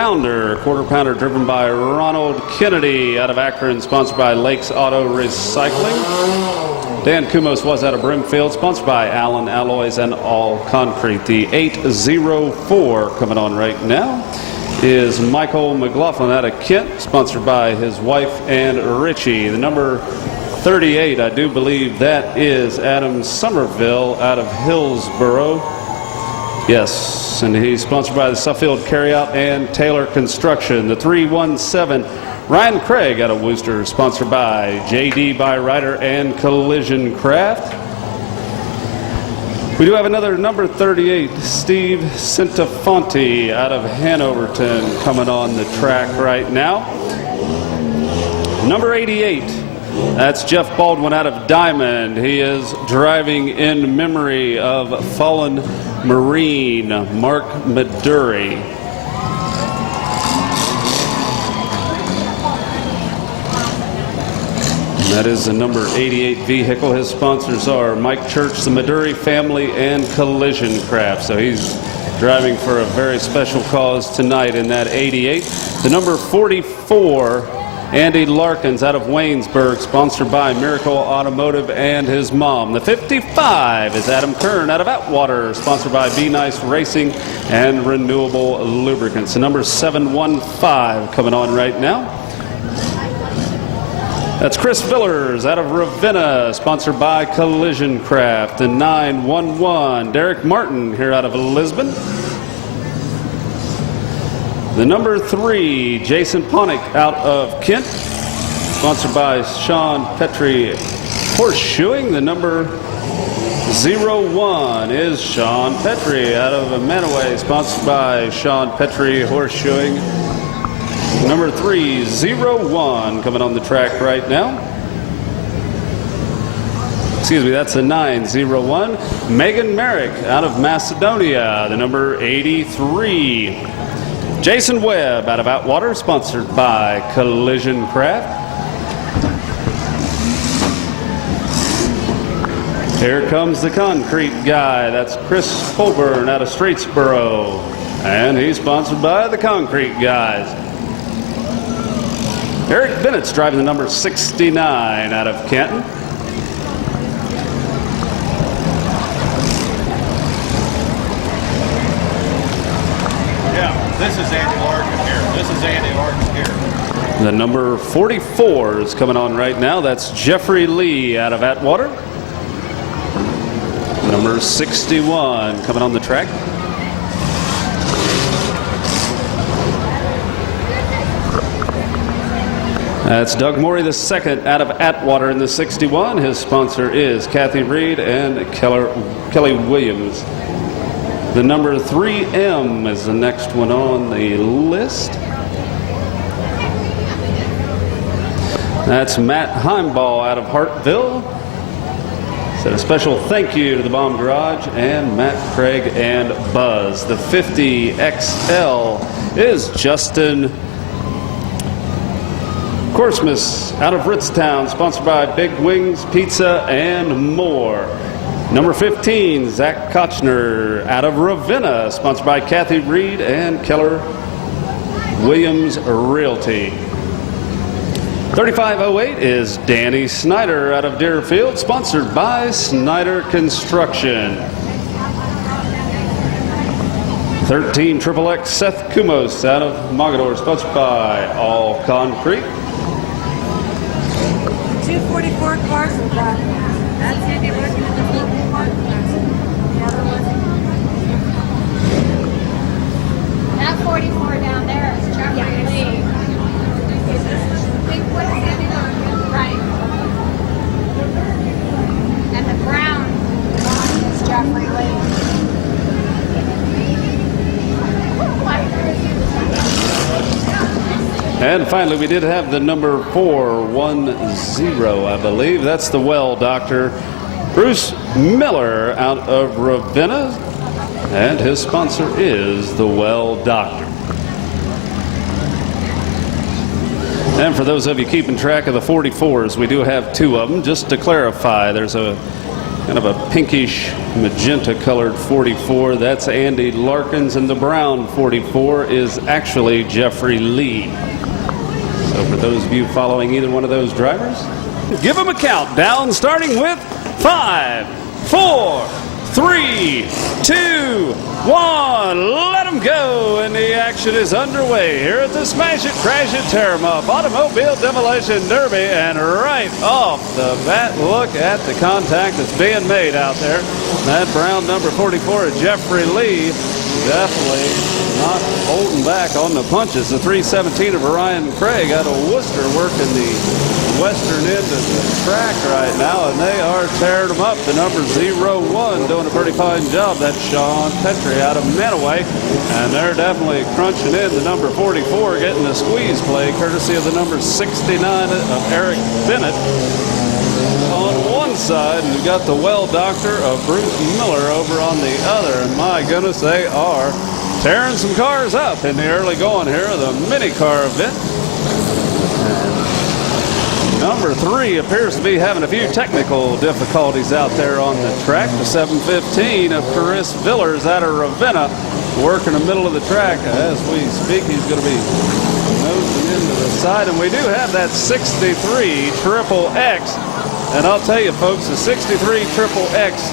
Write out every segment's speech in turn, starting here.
Quarter pounder driven by Ronald Kennedy out of Akron, sponsored by Lakes Auto Recycling. Dan Kumos was out of Brimfield, sponsored by Allen Alloys and All Concrete. The 804 coming on right now is Michael McLaughlin out of Kent, sponsored by his wife and Richie. The number 38, I do believe that is Adam Somerville out of Hillsboro. Yes, and he's sponsored by the Suffield Carryout and Taylor Construction. The 317, Ryan Craig out of Worcester, sponsored by JD Byrider and Collision Craft. We do have another number 38, Steve Centafonte out of Hanoverton, coming on the track right now. Number 88, that's Jeff Baldwin out of Diamond. He is driving in memory of fallen Marine Mark Maduri. That is the number 88 vehicle. His sponsors are Mike Church, the Maduri family, and Collision Craft. So he's driving for a very special cause tonight in that 88. The number 44, Andy Larkins out of Waynesburg, sponsored by Miracle Automotive and his mom. The 55 is Adam Kern out of Atwater, sponsored by Be Nice Racing and Renewable Lubricants. The number 715 coming on right now. That's Chris Villers out of Ravenna, sponsored by Collision Craft. The 911, Derek Martin here out of Lisbon. The number 3, Jason Ponick out of Kent, sponsored by Sean Petrie Horseshoeing. The number 01 is Sean Petrie out of Manaway, sponsored by Sean Petrie Horseshoeing. Number 301 coming on the track right now. Excuse me, that's a 901. Megan Merrick out of Macedonia, the number 83. Jason Webb out of Atwater, sponsored by Collision Craft. Here comes the concrete guy. That's Chris Colburn out of Straitsboro, and he's sponsored by the concrete guys. Eric Bennett's driving the number 69 out of Canton. This is Andy Larkin here. This is Andy Larkin here. The number 44 is coming on right now. That's Jeffrey Lee out of Atwater. Number 61 coming on the track. That's Doug Morey II out of Atwater in the 61. His sponsor is Kathy Reed and Kelly Williams. The number 3M is the next one on the list. That's Matt Heimball out of Hartville. Said a special thank you to the Bomb Garage and Matt, Craig, and Buzz. The 50XL is Justin Korsmus out of Ritztown, sponsored by Big Wings Pizza and more. Number 15, Zach Kochner out of Ravenna, sponsored by Kathy Reed and Keller Williams Realty. 3508 is Danny Snyder out of Deerfield, sponsored by Snyder Construction. 13 XXX Seth Kumos out of Mogador, sponsored by All Concrete. 244 cars in back. That's Andy Larkin at the local park. The other one. That 44 down there is Jeffrey Lee. What is Andy Larkin? Right. And the brown is Jeffrey Lee. And finally, we did have the number 410, I believe. That's the well doctor, Bruce Miller out of Ravenna. And his sponsor is the well doctor. And for those of you keeping track of the 44s, we do have two of them. Just to clarify, there's a kind of a pinkish magenta colored 44. That's Andy Larkins, and the brown 44 is actually Jeffrey Lee. So for those of you following either one of those drivers, give them a countdown starting with 5, 4, 3, 2, 1. Let them go, and the action is underway here at the Smash It, Crash It, Tear 'em Up Automobile Demolition Derby. And right off the bat, look at the contact that's being made out there. That brown number 44 is Jeffrey Lee. Definitely not holding back on the punches. The 317 of Orion Craig out of Worcester working the western end of the track right now, and they are tearing them up. The number 01 doing a pretty fine job. That's Sean Petrie out of Manaway, and they're definitely crunching in. The number 44 getting the squeeze play courtesy of the number 69 of Eric Bennett on one side, and we've got the well doctor of Bruce Miller over on the other. And my goodness, they are tearing some cars up in the early going here of the mini car event. Number 3 appears to be having a few technical difficulties out there on the track. The 715 of Chris Villers out of Ravenna working the middle of the track. As we speak, he's going to be nosing into the side. And we do have that 63 Triple X. And I'll tell you, folks, the 63 Triple X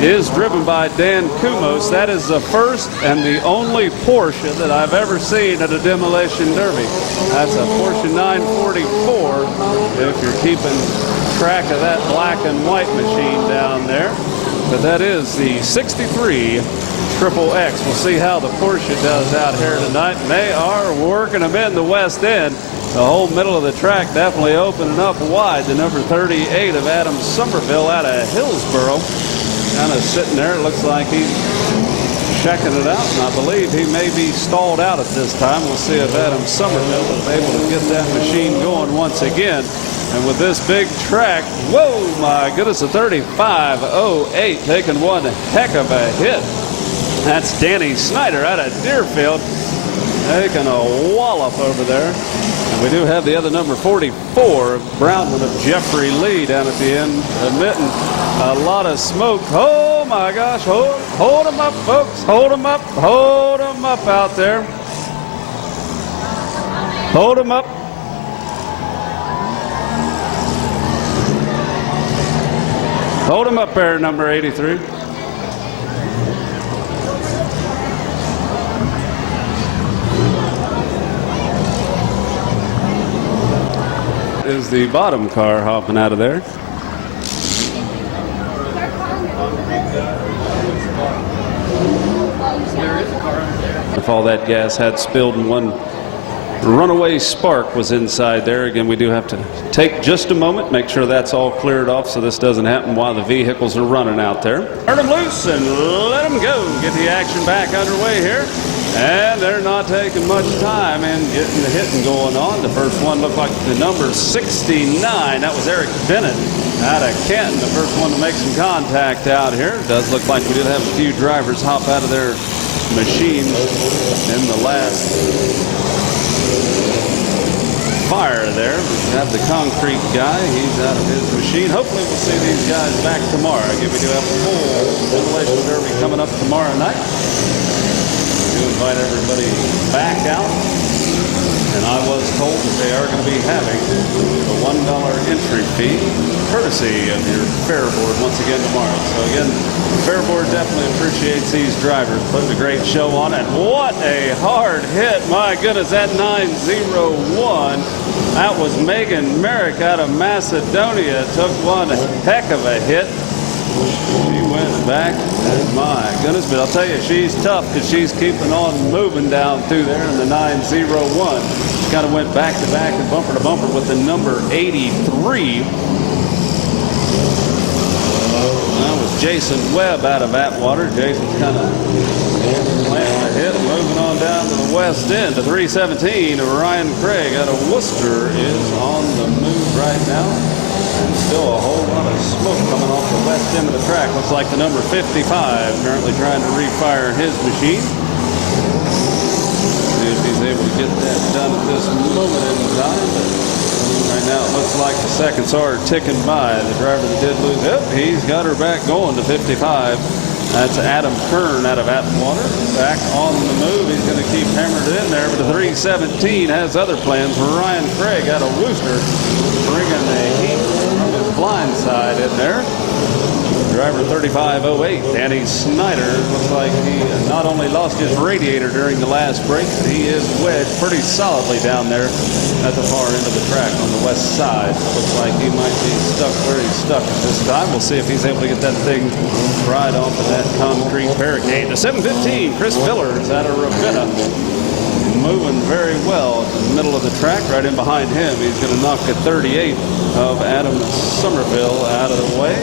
is driven by Dan Kumos. That is the first and the only Porsche that I've ever seen at a demolition derby. That's a Porsche 944, if you're keeping track of that black and white machine down there. But that is the 63 Triple X. We'll see how the Porsche does out here tonight. And they are working them in the west end. The whole middle of the track definitely opening up wide. The number 38 of Adam Somerville out of Hillsboro, kind of sitting there. It looks like he's checking it out, and I believe he may be stalled out at this time. We'll see if Adam Somerville is able to get that machine going once again. And with this big track, whoa, my goodness, a 35.08 taking one heck of a hit. That's Danny Snyder out of Deerfield taking a wallop over there. And we do have the other number 44, Brownman of Jeffrey Lee down at the end, emitting a lot of smoke. Oh my gosh, hold them up, folks. Hold them up out there. Hold them up. Hold them up there, number 83. Is the bottom car hopping out of there. If all that gas had spilled and one runaway spark was inside there. Again, we do have to take just a moment, make sure that's all cleared off so this doesn't happen while the vehicles are running out there. Turn them loose and let them go. Get the action back underway here. And they're not taking much time in getting the hitting going on. The first one looked like the number 69. That was Eric Bennett out of Kenton, the first one to make some contact out here. It does look like we did have a few drivers hop out of their machines in the last fire there. We have the concrete guy. He's out of his machine. Hopefully we'll see these guys back tomorrow. Again, we do have a full demolition derby coming up tomorrow night. Invite everybody back out, and I was told that they are going to be having a $1 entry fee courtesy of your fair board once again tomorrow. So again, the fair board definitely appreciates these drivers putting a great show on. And what a hard hit. My goodness, that 901, that was Megan Merrick out of Macedonia. Took one heck of a hit. She went back, and my goodness, but I'll tell you, she's tough because she's keeping on moving down through there in the 901. She kind of went back to back and bumper to bumper with the number 83. That was Jason Webb out of Atwater. Jason's kind of planting a hit, moving on down to the west end. The 317 of Ryan Craig out of Worcester is on the move right now. And still a whole lot of smoke coming off the west end of the track. Looks like the number 55 currently trying to refire his machine. See if he's able to get that done at this moment in time. But Right now it looks like the seconds are ticking by. The driver that did lose, he's got her back going to 55. That's Adam Kern out of Atwater. Back on the move. He's going to keep hammering it in there, but the 317 has other plans. Ryan Craig out of Worcester bringing the heat from his blind side in there. Driver 3508, Danny Snyder, looks like he not only lost his radiator during the last break, but he is wedged pretty solidly down there at the far end of the track on the west side. Looks like he might be stuck where he's stuck at this time. We'll see if he's able to get that thing right off of that concrete barricade. The 715, Chris Villers out of Ravenna, moving very well in the middle of the track. Right in behind him, he's going to knock the 38 of Adam Somerville out of the way.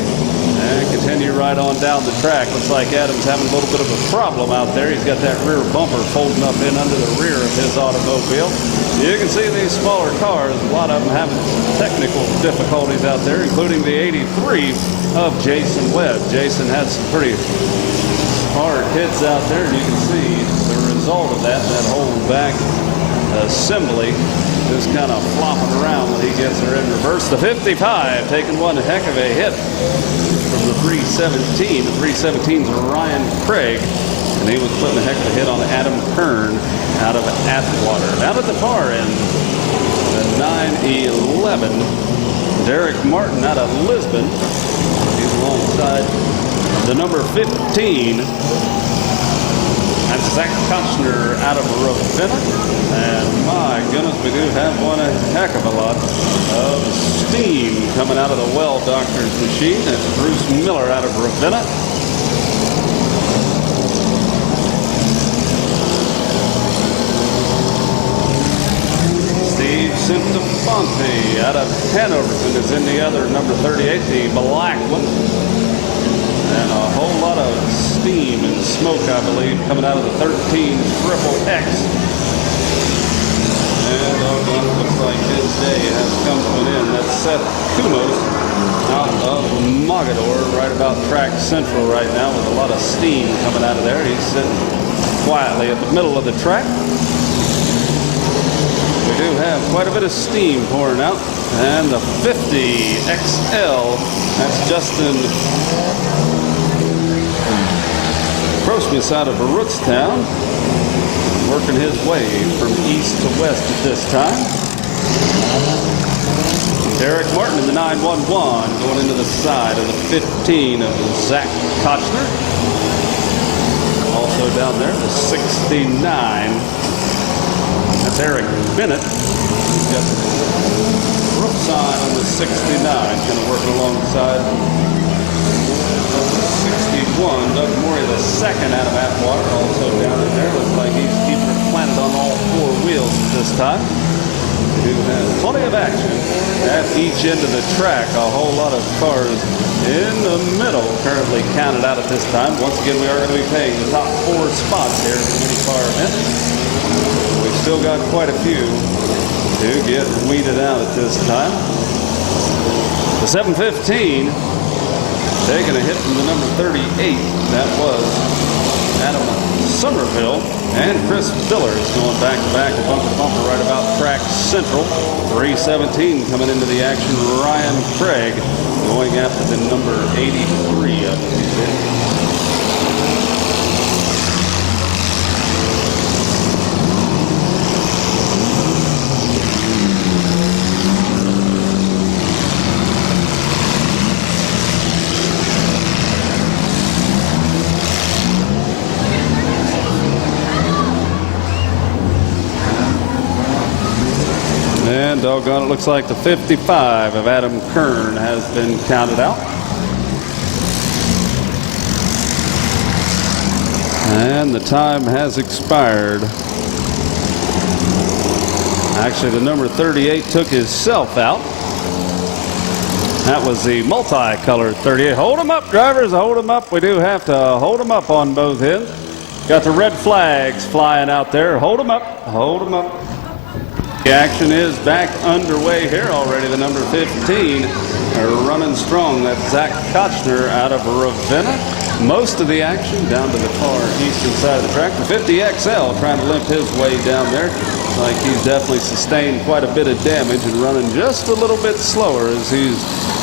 And continue right on down the track. Looks like Adam's having a little bit of a problem out there. He's got that rear bumper folding up in under the rear of his automobile. You can see these smaller cars, a lot of them having technical difficulties out there, including the 83 of Jason Webb. Jason had some pretty hard hits out there, and you can see the result of that whole back assembly just kind of flopping around when he gets her in reverse. The 55 taking one heck of a hit from the 317. The 317's Ryan Craig, and he was putting a heck of a hit on Adam Kern out of Atwater. Down at the far end, the 911, Derek Martin out of Lisbon. He's alongside the number 15. That's Zach Kochner out of Ravenna. And my goodness, we do have one heck of a lot of steam coming out of the well doctor's machine. That's Bruce Miller out of Ravenna. Steve Cintafonte out of Hanoverton is in the other number 38, the black one. And a whole lot of steam and smoke, I believe, coming out of the 13 Triple X. And it looks like his day has come to an end. That's Seth Kumos out of Mogador, right about track central right now, with a lot of steam coming out of there. He's sitting quietly at the middle of the track. We do have quite a bit of steam pouring out. And the 50 XL, that's Justin Grossmus out of Rootstown, working his way from east to west at this time. Derek Martin in the 911 going into the side of the 15 of Zach Kochner. Also down there, the 69. That's Eric Bennett. He's got the roof sign on the 69, kind of working alongside 61, Doug Morey the second out of Atwater, also down in there. Looks like he's keeping it planted on all four wheels at this time. We do have plenty of action at each end of the track. A whole lot of cars in the middle currently counted out at this time. Once again, we are going to be paying the top four spots here in the mini car event. We've still got quite a few to get weeded out at this time. The 715 taking a hit from the number 38. That was Adam Somerville. And Chris Villers going back to back to bumper to bumper right about track central. 317 coming into the action. Ryan Craig going after the number 83 of the And doggone, it looks like the 55 of Adam Kern has been counted out. And the time has expired. Actually, the number 38 took himself out. That was the multicolored 38. Hold them up, drivers, hold them up. We do have to hold them up on both ends. Got the red flags flying out there. Hold them up, hold them up. The action is back underway here already. The number 15 running strong. That's Zach Kochner out of Ravenna. most of the action down to the far eastern side of the track. The 50XL trying to limp his way down there. Like he's definitely sustained quite a bit of damage and running just a little bit slower as he's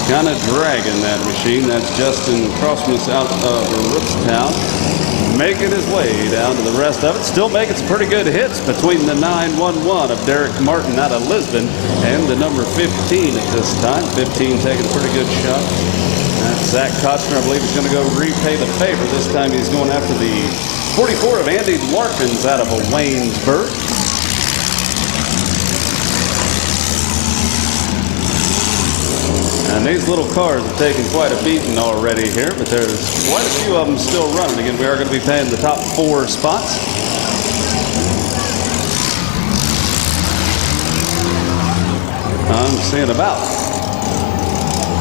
kind of dragging that machine. That's Justin Crossmus out of Rookstown, making his way down to the rest of it. Still making some pretty good hits between the 911 of Derek Martin out of Lisbon and the number 15 at this time. 15 taking a pretty good shot. That's Zach Kotzner, I believe, is going to go repay the favor. This time he's going after the 44 of Andy Larkins out of Waynesburg. And these little cars have taken quite a beating already here, but there's quite a few of them still running. Again, we are going to be paying the top 4 spots. I'm seeing about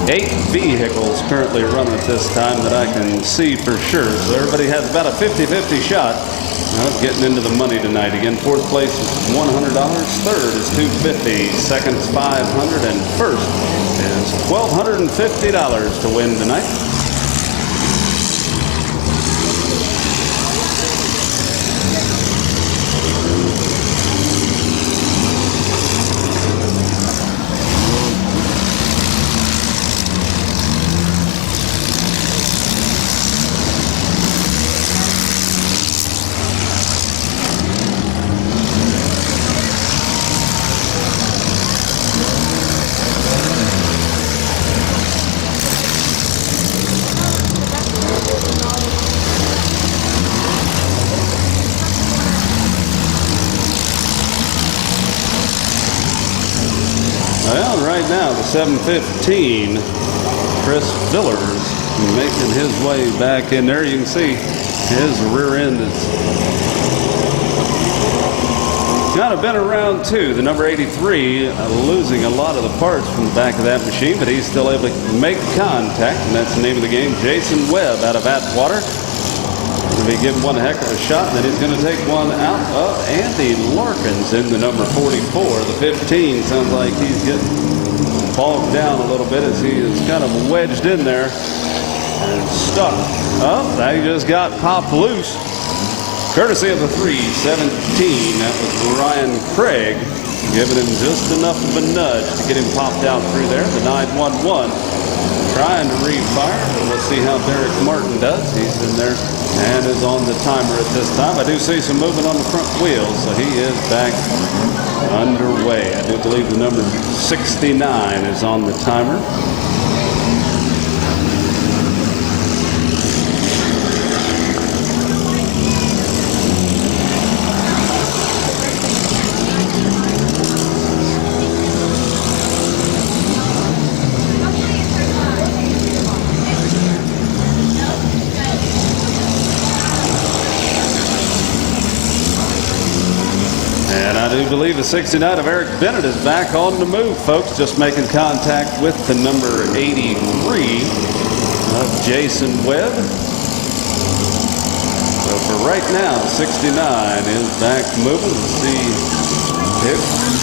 8 vehicles currently running at this time that I can see for sure. So everybody has about a 50-50 shot of getting into the money tonight. Again, 4th place is $100, 3rd is $250, 2nd is $500, and 1st is $1,250 to win tonight. Well, right now, the 715, Chris Villers making his way back in there. You can see his rear end is kind of been around too. The number 83 losing a lot of the parts from the back of that machine, but he's still able to make contact, and that's the name of the game. Jason Webb out of Atwater. Going to be giving one heck of a shot, and then he's going to take one out of Andy Larkins in the number 44. The 15 sounds like he's getting bogged down a little bit as he is kind of wedged in there and stuck. Oh, they just got popped loose. Courtesy of the 317, that was Ryan Craig, giving him just enough of a nudge to get him popped out through there. The 911 trying to refire, but we'll see how Derek Martin does. He's in there and is on the timer at this time. I do see some movement on the front wheels, so he is back underway. I do believe the number 69 is on the timer. And I do believe the 69 of Eric Bennett is back on the move, folks. Just making contact with the number 83 of Jason Webb. So for right now, the 69 is back moving. Let's see if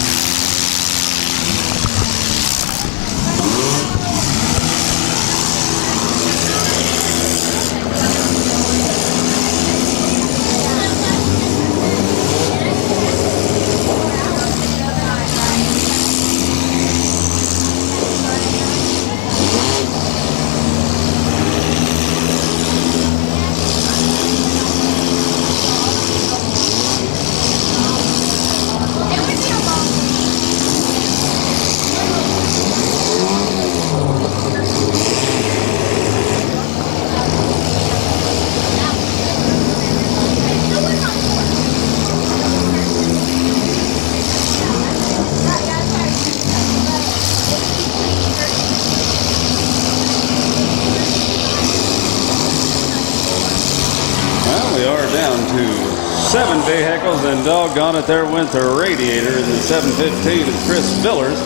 down to 7 vehicles, and doggone it, there went the radiator in the 715 of Chris Villers.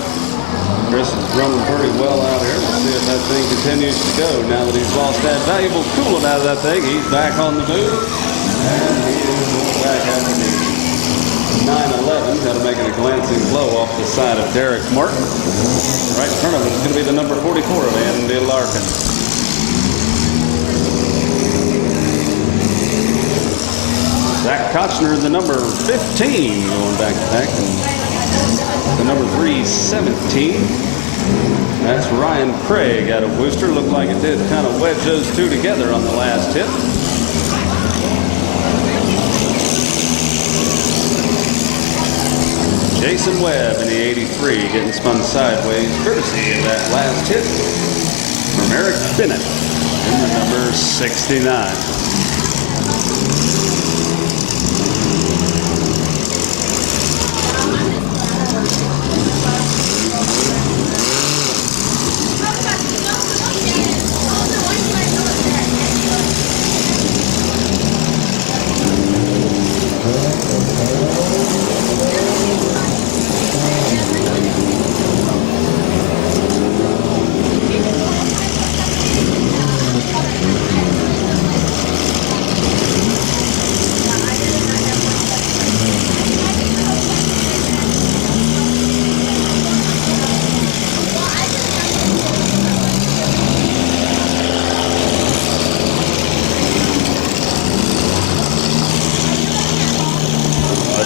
Chris is running pretty well out here. Let's see if that thing continues to go. Now that he's lost that valuable coolant out of that thing, he's back on the move. And he is going back after the 911. Kind of making a glancing blow off the side of Derek Martin. Right in front of him is going to be the number 44 of Andy Larkin. Kochner in the number 15 going back to back. And the number 317. That's Ryan Craig out of Worcester. Looked like it did kind of wedge those two together on the last hit. Jason Webb in the 83 getting spun sideways courtesy of that last hit from Eric Bennett in the number 69.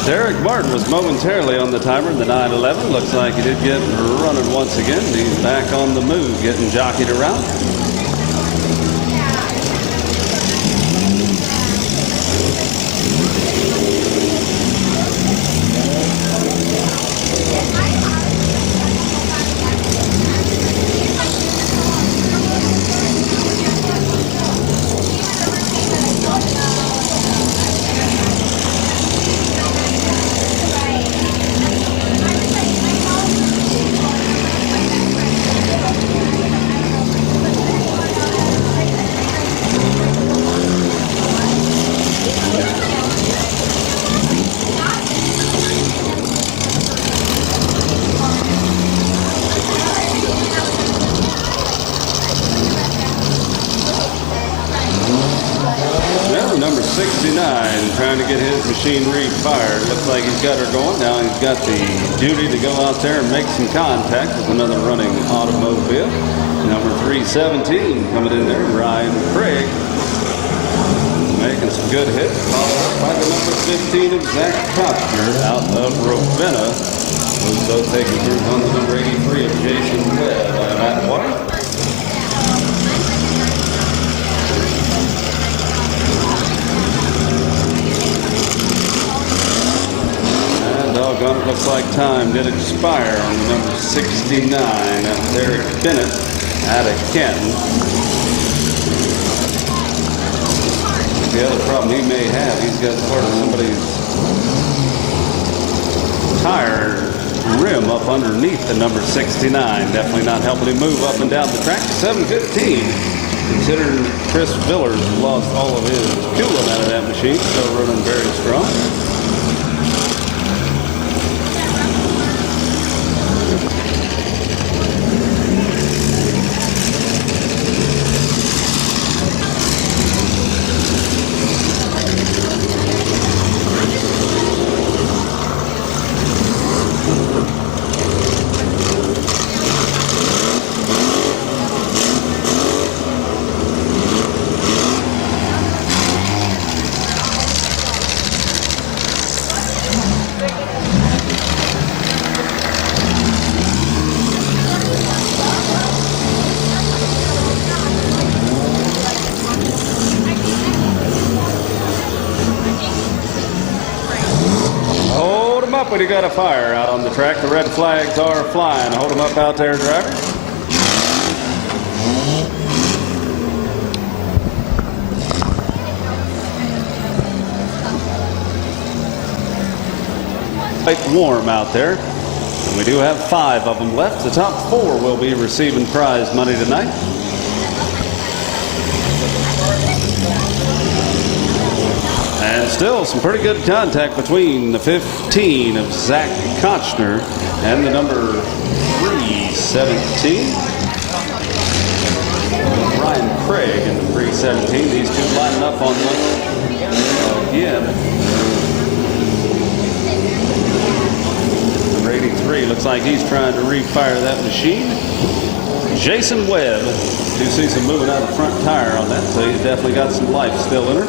Derek Martin was momentarily on the timer in the 911. Looks like he did get running once again. He's back on the move, getting jockeyed around. Number 69 trying to get his machine refired. Looks like he's got her going. Now he's got the duty to go out there and make some contact with another running automobile. Number 317 coming in there, Ryan Craig. Making some good hits. Followed up by the number 15 of Zach Kochner out of Ravenna. Also taking through on the number 83 of Jason Webb out of Atwater. Doggone it, looks like time did expire on the number 69. That's Eric Bennett out of Canton. The other problem he may have, he's got part of somebody's tire rim up underneath the number 69. Definitely not helping him move up and down the track. 7:15. Considering Chris Villers lost all of his coolant out of that machine, still running very strong. When you got a fire out on the track, the red flags are flying. Hold them up out there, driver. Quite warm out there, and we do have 5 of them left. The top 4 will be receiving prize money tonight. And still some pretty good contact between the 15 of Zach Kochner and the number 317. Ryan Craig in the 317. These two lining up on one again. Number 83 looks like he's trying to refire that machine. Jason Webb. Do see some moving out of the front tire on that, so he's definitely got some life still in her.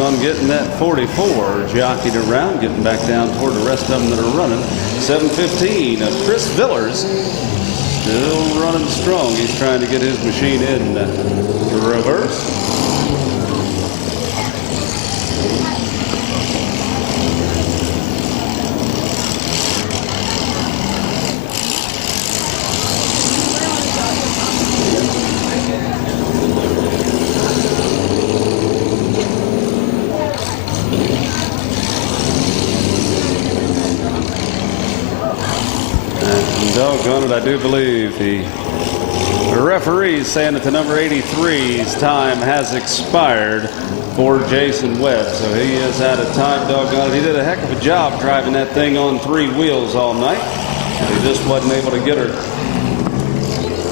working on getting that 44 jockeyed around, getting back down toward the rest of them that are running. 7:15 of Chris Villers, still running strong. He's trying to get his machine in reverse. Doggone it, I do believe the referee is saying that the number 83's time has expired for Jason Webb. So he is out of time, doggone it. He did a heck of a job driving that thing on 3 wheels all night. He just wasn't able to get her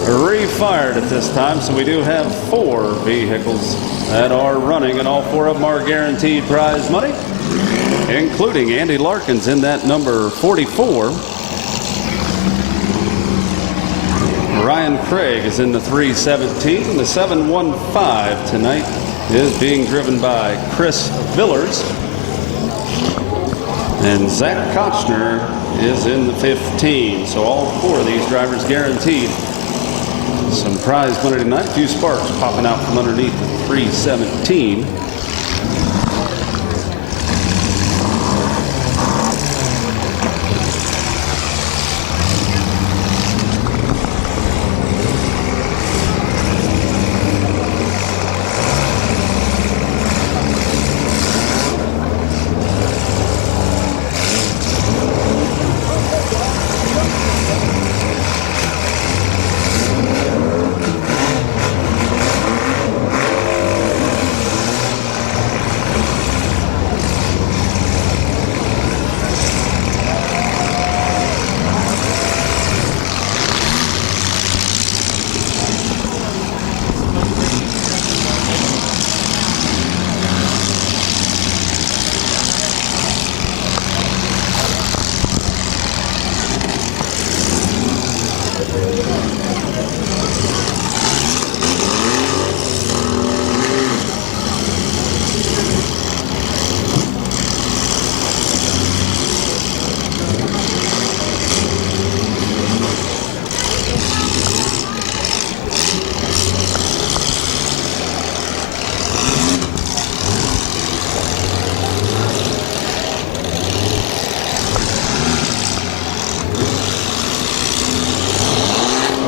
refired at this time. So we do have 4 vehicles that are running, and all 4 of them are guaranteed prize money, including Andy Larkins in that number 44. Ryan Craig is in the 317. The 715 tonight is being driven by Chris Villers. And Zach Kochner is in the 15. So all 4 of these drivers guaranteed some prize money tonight. A few sparks popping out from underneath the 317.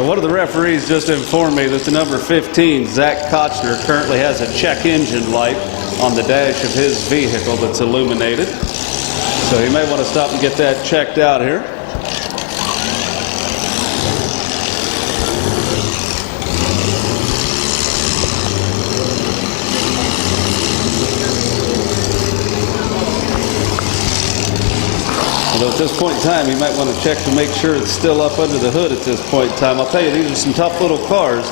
One of the referees just informed me that the number 15, Zach Kochner, currently has a check engine light on the dash of his vehicle that's illuminated. So he may want to stop and get that checked out here. Although at this point in time, you might want to check to make sure it's still up under the hood at this point in time. I'll tell you, these are some tough little cars.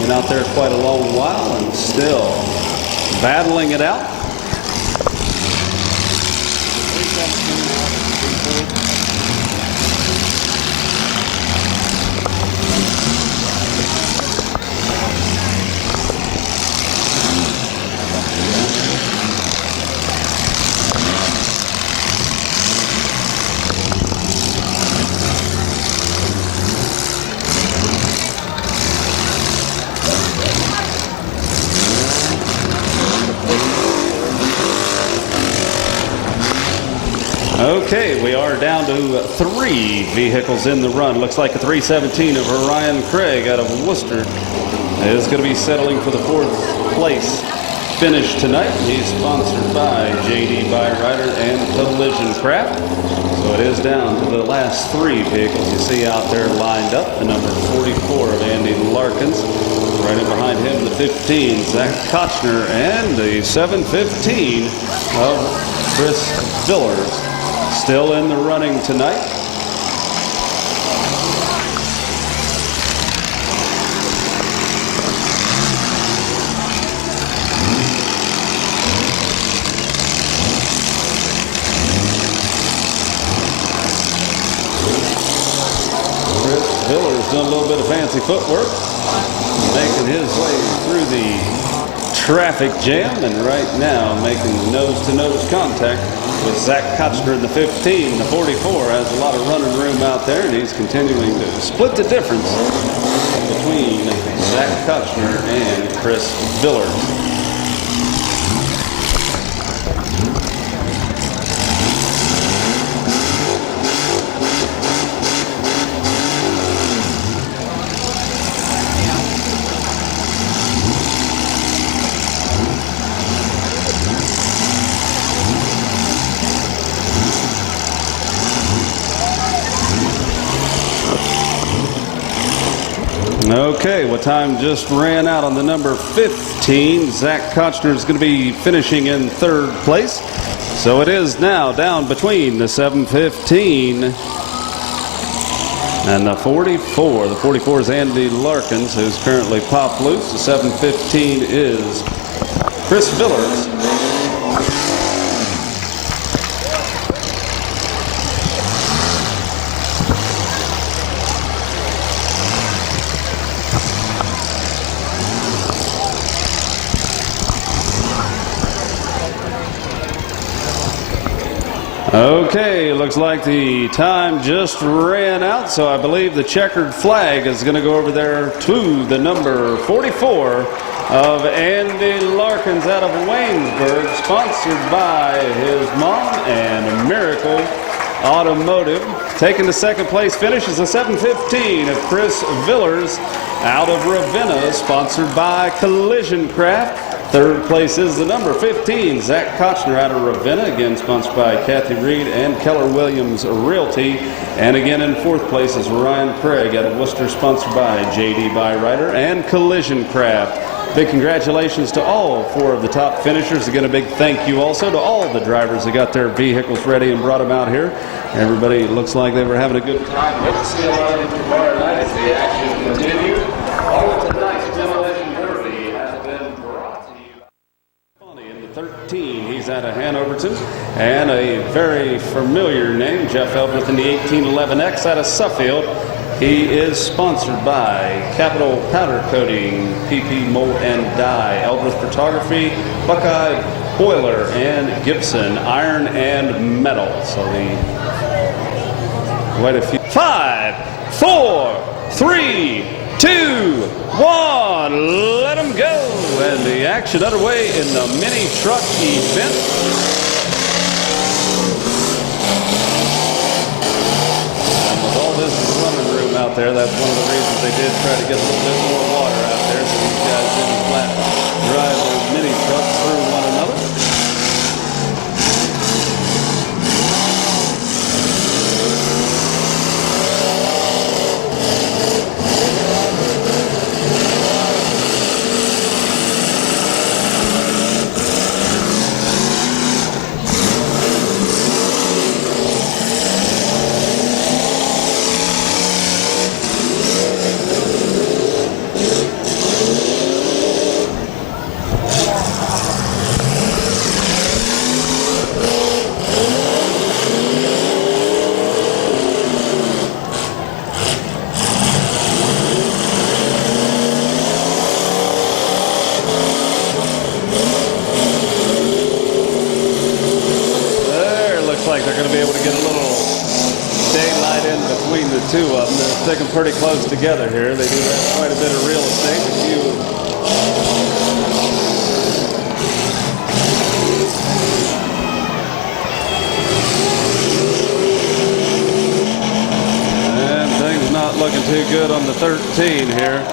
Been out there quite a long while and still battling it out. Okay, we are down to 3 vehicles in the run. Looks like a 317 of Ryan Craig out of Worcester is going to be settling for the 4th place finish tonight. He's sponsored by JD Byrider and Collision Craft. So it is down to the last 3 vehicles you see out there lined up. The number 44 of Andy Larkins. Right in behind him, the 15, Zach Kochner, and the 715 of Chris Villers. Still in the running tonight. Chris Villers done a little bit of fancy footwork, making his way through the traffic jam, and right now making nose-to-nose contact with Zach Kochner in the 15. The 44 has a lot of running room out there, and he's continuing to split the difference between Zach Kochner and Chris Villers. Okay, well, time just ran out on the number 15. Zach Kochner is going to be finishing in third place. So it is now down between the 715 and the 44. The 44 is Andy Larkins, who's currently popped loose. The 715 is Chris Villers. Okay, looks like the time just ran out, so I believe the checkered flag is going to go over there to the number 44 of Andy Larkins out of Waynesburg, sponsored by his mom and Miracle Automotive. Taking the second place finish is a 715 of Chris Villers out of Ravenna, sponsored by Collision Craft. Third place is the number 15, Zach Kochner out of Ravenna, again sponsored by Kathy Reed and Keller Williams Realty. And again in fourth place is Ryan Craig out of Worcester, sponsored by JD Byrider and Collision Craft. Big congratulations to all four of the top finishers. Again, a big thank you also to all the drivers that got their vehicles ready and brought them out here. Everybody looks like they were having a good time. Hope to see a lot of you tomorrow night as the action continues. All of tonight's Demolition Derby has been brought to you. In the 13, he's out of Hanoverton, and a very familiar name, Jeff Eldrith in the 1811X out of Suffield. He is sponsored by Capital Powder Coating, PP Mold and Dye, Eldrith Photography, Buckeye Boiler, and Gibson Iron and Metal. So quite a few. 5, 4, 3, 2, 1, let them go. And the action underway in the mini truck event. And with all this running room out there, that's one of the reasons they did try to get a little bit more water out there so these guys didn't flat drive those mini trucks through one another. Two of them. They're sticking pretty close together here. They do have quite a bit of real estate. And things not looking too good on the 13 here.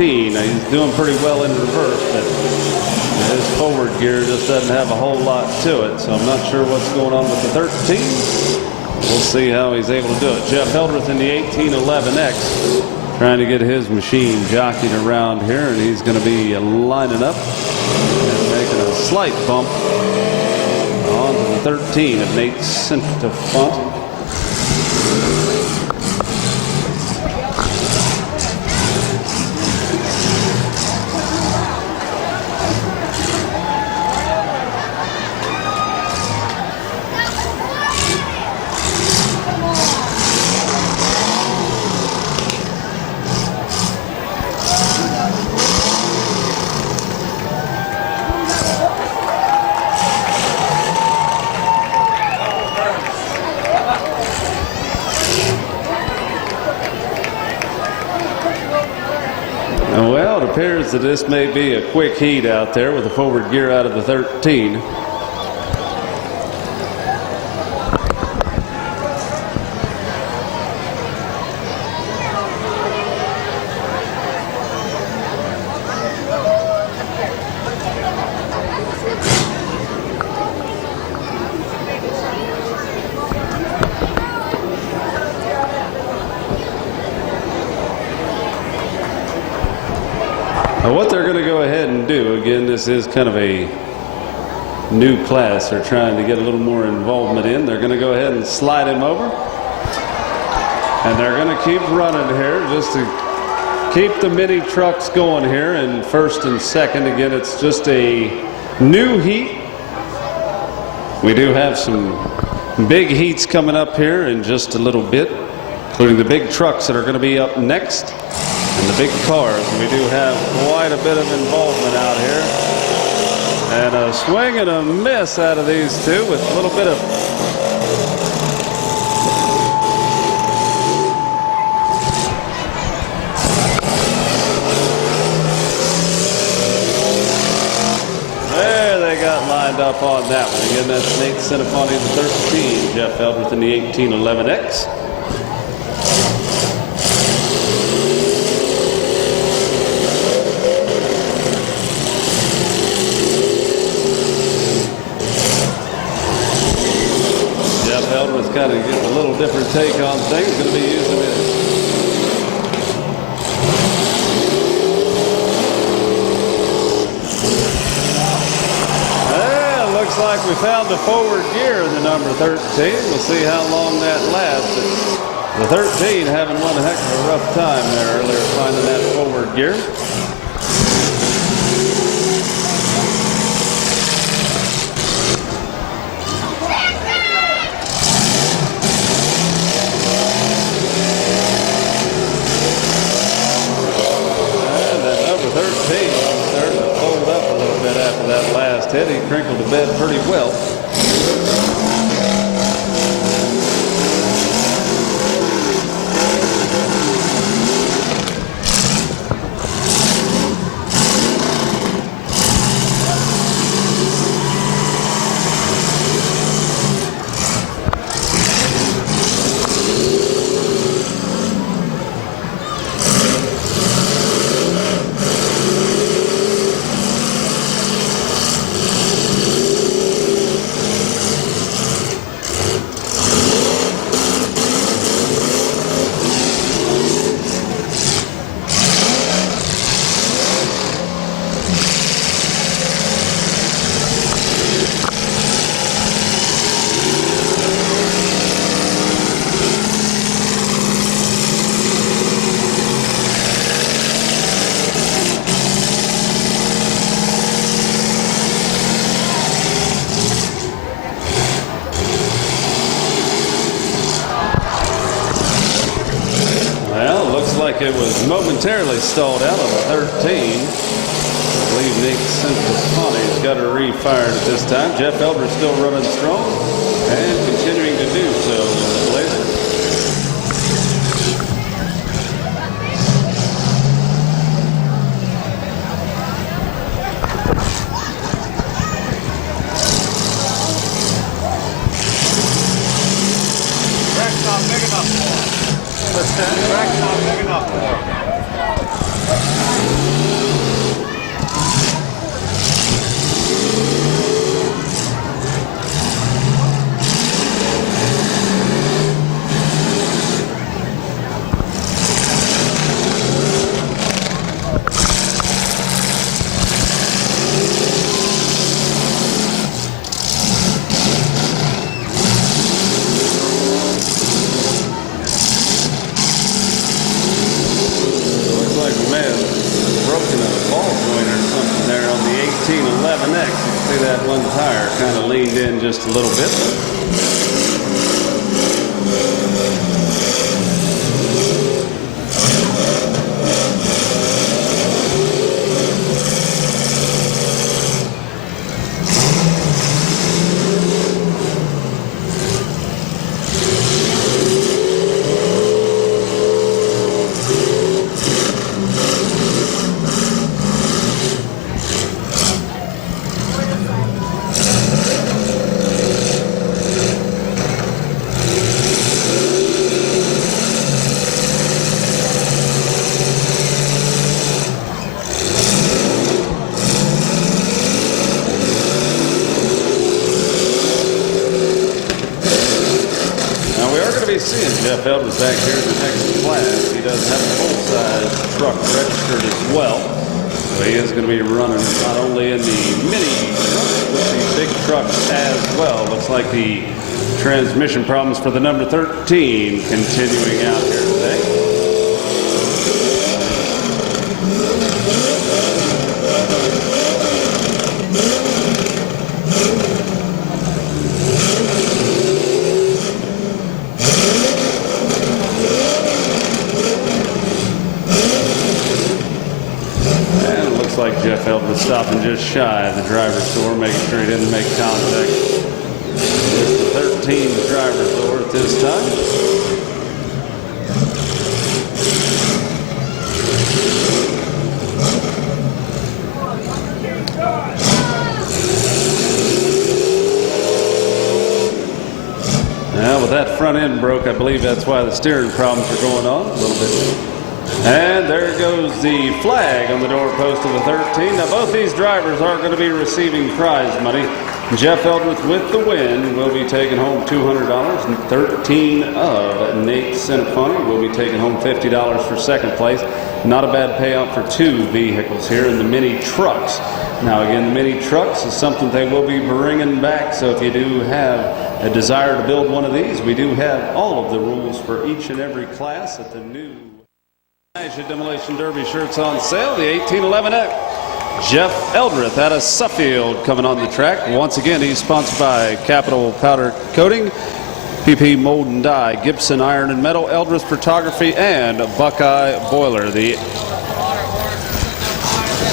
He's doing pretty well in reverse, but his forward gear just doesn't have a whole lot to it, so I'm not sure what's going on with the 13. We'll see how he's able to do it. Jeff Eldrith in the 1811X trying to get his machine jockeying around here, and he's going to be lining up and making a slight bump onto the 13 of Nate Centifont. appears that this may be a quick heat out there with the forward gear out of the 13. Now what they're going to go ahead and do, again, this is kind of a new class. They're trying to get a little more involvement in. They're going to go ahead and slide him over. And they're going to keep running here just to keep the mini trucks going here in first and second. Again, it's just a new heat. We do have some big heats coming up here in just a little bit, including the big trucks that are going to be up next. And the big cars. We do have quite a bit of involvement out here. And a swing and a miss out of these two with a little bit of there they got lined up on that one. Again, that's Nate Sinoponi, the 13, Jeff Eldredge in the 1811X. Kind of getting a little different take on things. Going to be using it. Looks like we found the forward gear in the number 13. We'll see how long that lasts. The 13 having one heck of a rough time there earlier finding that forward gear. He crinkled the bed pretty well. It was momentarily stalled out on the 13. I believe Nate Sinoponi's got her refired at this time. Jeff Eldredge still running strong and continuing to do so in the Blazer. Track's not big enough for him. Track's not big enough for him. One tire kind of leaned in just a little bit. seeing Jeff Eldred's back here in the next class. He does have a full-size truck registered as well. So he is going to be running not only in the mini trucks, but the big trucks as well. Looks like the transmission problems for the number 13 continuing out here today. Like Jeff Eldred stopping just shy of the driver's door, making sure he didn't make contact with the 13 driver's door at this time. Now, with that front end broke, I believe that's why the steering problems are going on a little bit. And there goes the flag on the doorpost of the 13. Now, both these drivers are going to be receiving prize money. Jeff Eldred with the win will be taking home $200, and 13 of Nate Cinepani will be taking home $50 for second place. Not a bad payout for two vehicles here in the mini trucks. Now, again, the mini trucks is something they will be bringing back, so if you do have a desire to build one of these, we do have all of the rules for each and every class at the new Demolition Derby shirts on sale. The 1811 Jeff Eldred out of Suffield coming on the track. Once again, he's sponsored by Capital Powder Coating, PP Mold and Die, Gibson Iron and Metal, Eldred's Photography, and Buckeye Boiler. The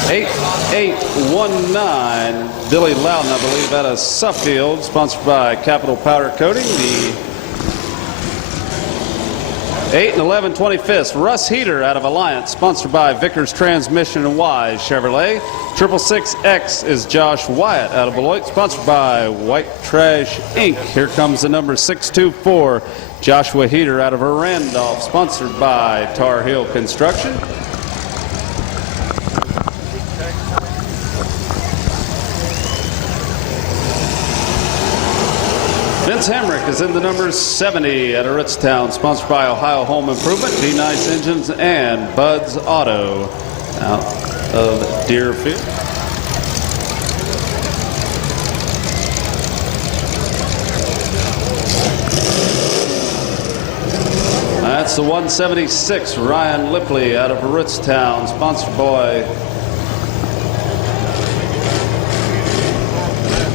8819 Billy Loudon, I believe, out of Suffield, sponsored by Capital Powder Coating. The 8 and 11 25th Russ Heater out of Alliance, sponsored by Vickers Transmission and Wise Chevrolet. 666X is Josh Wyatt out of Beloit, sponsored by White Trash Inc. Here comes the number 624 Joshua Heater out of Randolph, sponsored by Tar Heel Construction. Vince Hamrick is in the number 70 at Aritztown, sponsored by Ohio Home Improvement, Be Nice Engines, and Bud's Auto out of Deerfield. That's the 176 Ryan Lipley out of Aritztown, sponsored by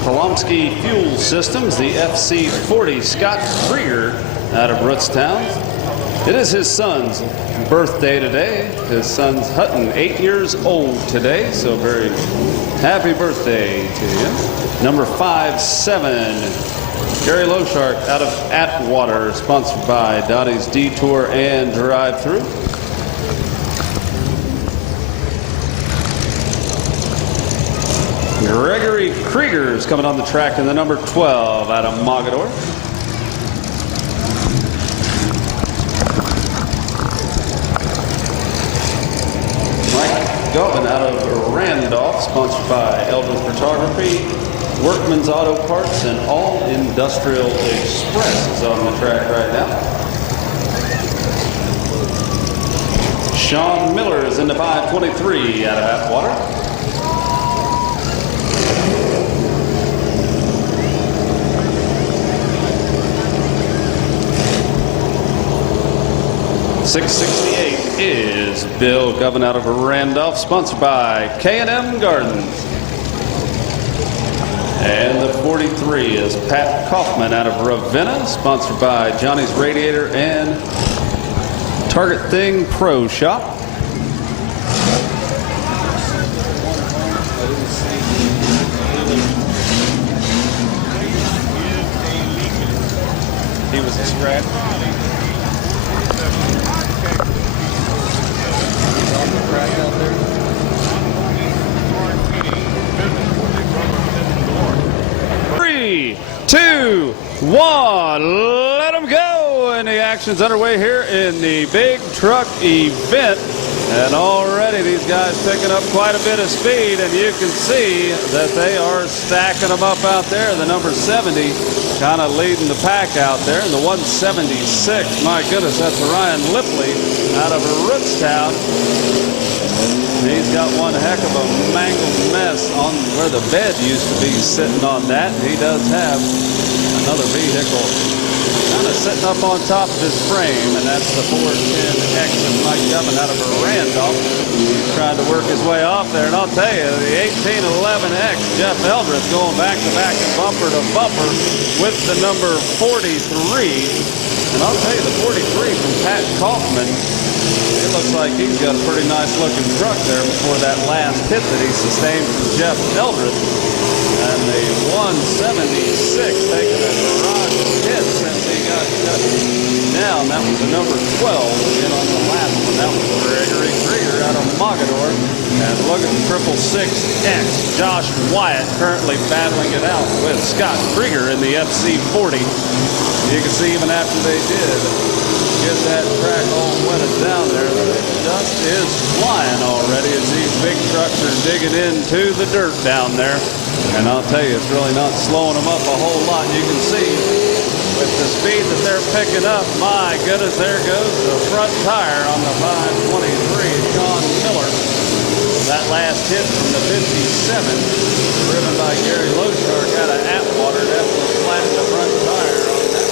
Polomsky Fuel Systems, the FC40 Scott Krieger out of Rootstown. It is his son's birthday today. His son's Hutton, 8 years old today, so very happy birthday to him. Number 57, Gary Loshark out of Atwater, sponsored by Dottie's Detour and Drive-Thru. Gregory Krieger is coming on the track in the number 12 out of Mogador. Mike Govan out of Randolph, sponsored by Eldred Photography, Workman's Auto Parts, and All Industrial Express is on the track right now. Sean Miller is in the 523 out of Atwater. 668 is Bill Govan out of Randolph, sponsored by K&M Gardens. And the 43 is Pat Kaufman out of Ravenna, sponsored by Johnny's Radiator and Target Thing Pro Shop. He was a scrap. Right out there. 3, 2, 1, let them go! And the action's underway here in the big truck event And already these guys picking up quite a bit of speed, and you can see that they are stacking them up out there. The number 70 kind of leading the pack out there. And the 176, my goodness, that's Ryan Lipley out of Rootstown. He's got one heck of a mangled mess on where the bed used to be sitting on that. He does have another vehicle kind of sitting up on top of his frame, and that's the 410X of Mike Govern out of Randolph. He's trying to work his way off there, and I'll tell you, the 1811X, Jeff Eldredge going back to back and bumper to bumper with the number 43. And I'll tell you, the 43 from Pat Kaufman, it looks like he's got a pretty nice looking truck there before that last hit that he sustained from Jeff Eldredge. And the 176 taking a barrage hit since he got cut down. That was the number 12 again on the last one. That was Gregory Krieger out of Mogador. And look at the 666X. Josh Wyatt currently battling it out with Scott Krieger in the FC40. You can see even after they did get that track all wetted down there, the dust is flying already as these big trucks are digging into the dirt down there. And I'll tell you, it's really not slowing them up a whole lot. You can see with the speed that they're picking up, my goodness, there goes the front tire on the 523, Sean Miller. That last hit from the 57, driven by Gary Loshark out of Atwater, definitely flattened the front tire on that.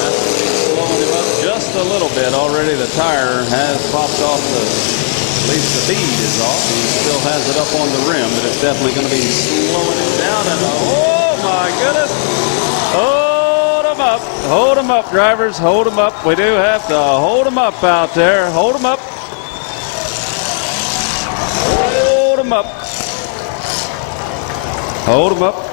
That's slowing him up just a little bit. Already the tire has popped off at least the bead is off. He still has it up on the rim, but it's definitely going to be slowing it down. And oh my goodness! Hold them up. Hold them up, drivers. Hold them up. We do have to hold them up out there. Hold them up. Hold them up. Hold them up.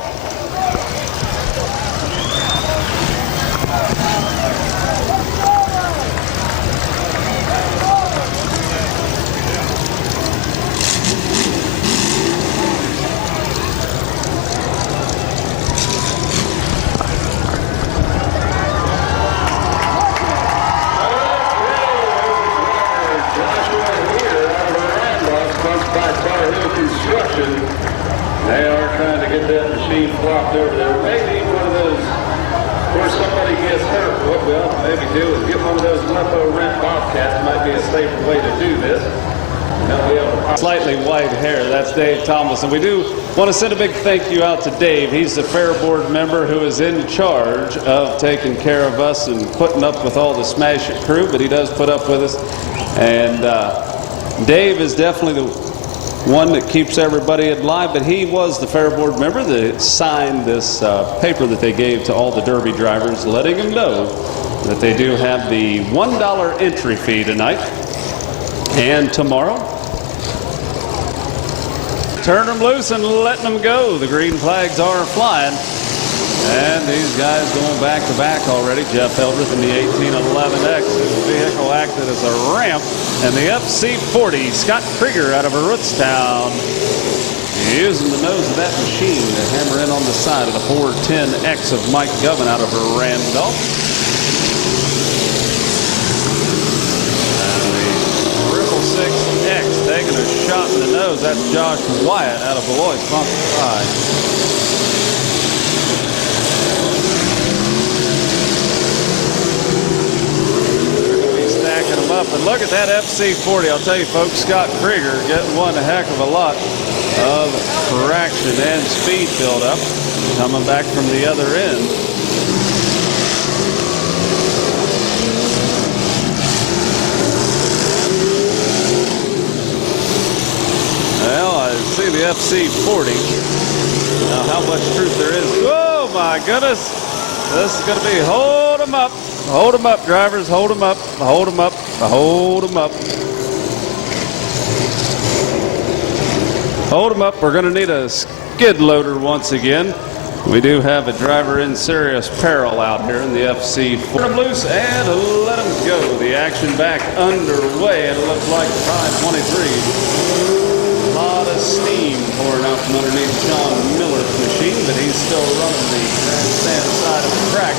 They are trying to get that machine flopped over there. Maybe one of those, or somebody gets hurt. What we ought to maybe do is get one of those Limpo Rent Bobcats. Might be a safer way to do this. Slightly white hair, that's Dave Thomas. And we do want to send a big thank you out to Dave. He's the fair board member who is in charge of taking care of us and putting up with all the Smash It crew, but he does put up with us. And Dave is definitely the one that keeps everybody alive, but he was the fair board member that signed this paper that they gave to all the Derby drivers, letting them know that they do have the $1 entry fee tonight and tomorrow. Turn them loose and letting them go. The green flags are flying. And these guys going back to back already. Jeff Eldredge in the 1811X. His vehicle acted as a ramp. And the FC40, Scott Krieger out of Rootstown, using the nose of that machine to hammer in on the side of the 410X of Mike Govern out of Randolph. And the 666X taking a shot in the nose. That's Josh Wyatt out of Beloit, sponsored by up. And look at that FC40. I'll tell you folks, Scott Krieger getting one heck of a lot of traction and speed build up coming back from the other end. Well, I see the FC40. Now how much truth there is. Oh my goodness. This is going to be hold them up. Hold them up, drivers. Hold them up. Hold them up. Hold them up. Hold them up. We're going to need a skid loader once again. We do have a driver in serious peril out here in the FC. Put them loose and let them go. The action back underway, and it looks like the 523. A lot of steam pouring out from underneath Sean Miller's machine, but he's still running the grandstand side of the track.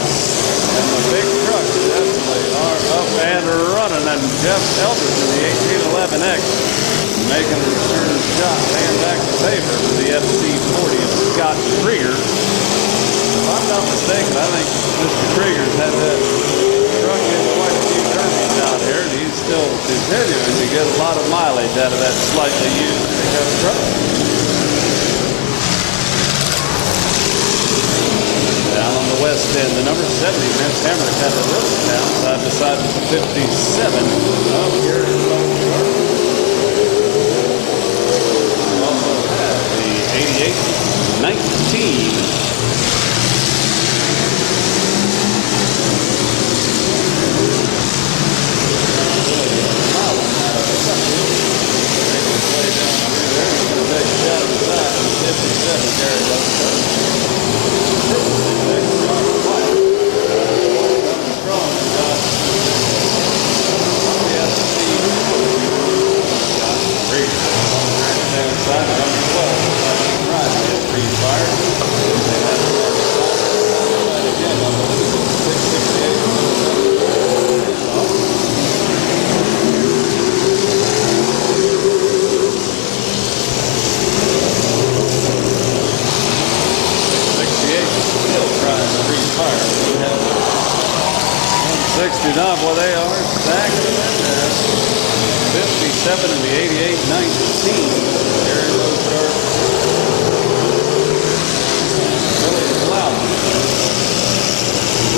And the big trucks definitely are Up and running, and Jeff Eldridge in the 1811X making a return shot, paying back the favor to the FC40 of Scott Krieger. If I'm not mistaken, I think Mr. Krieger's had that truck in quite a few derbies out here, and he's still continuing to get a lot of mileage out of that slightly used pickup truck. Down on the west end, the number 70, Vince Hamrick, had a road down side by side with the 57 of Gary Lowe. Also had the 88-19. Well, they are stacking them in there. 57 and the 88-19. Gary Lowe start. Really loud.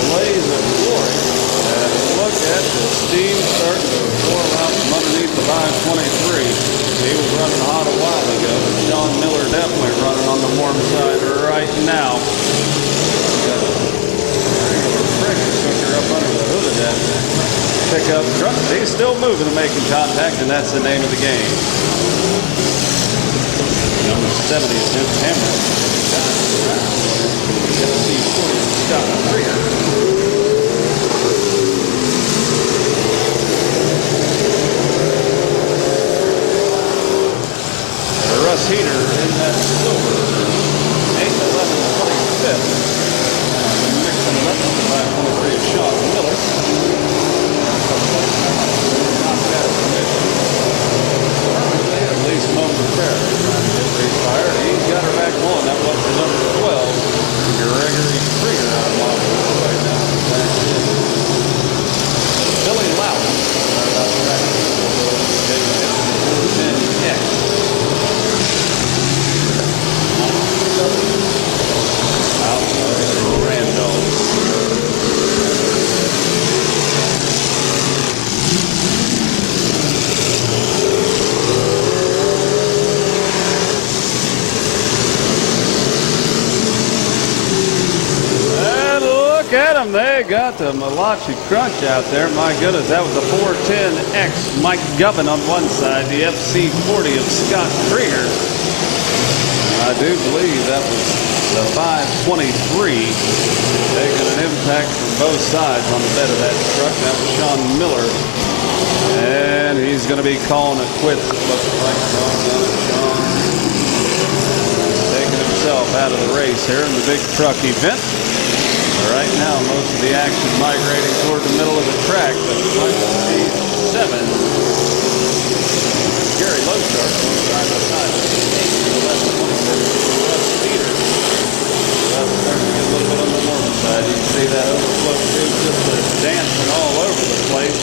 Blaze of glory. And look at the steam starting to pour out from underneath the 523. He was running hot a while ago. Sean Miller definitely running on the warm side right now. Got a regular pressure cooker up under the hood of that pickup truck. He's still moving and making contact, and that's the name of the game. Number 70 is Vince Hamrick. FC40 Scott Krieger. Russ Heater in that silver 8-11-25. Mixing it up with the 523 of Sean Miller. At least momentarily trying to get refired. He's got her back on. That was for number 12. Gregory Krieger out of Moscow right now. Billy Loudon. They got the Malachi Crunch out there. My goodness, that was a 410X Mike Gubbin on one side, the FC40 of Scott Krieger. I do believe that was the 523 taking an impact from both sides on the bed of that truck. That was Sean Miller. And he's going to be calling it quits, it looks like. Sean taking himself out of the race here in the big truck event. Right now, most of the action migrating toward the middle of the track, but Michael C7, Gary Lowe starts side by side with the 8-11-26 Russ Peter. Russ starting to get a little bit on the warm side. You can see that overflow tube just dancing all over the place.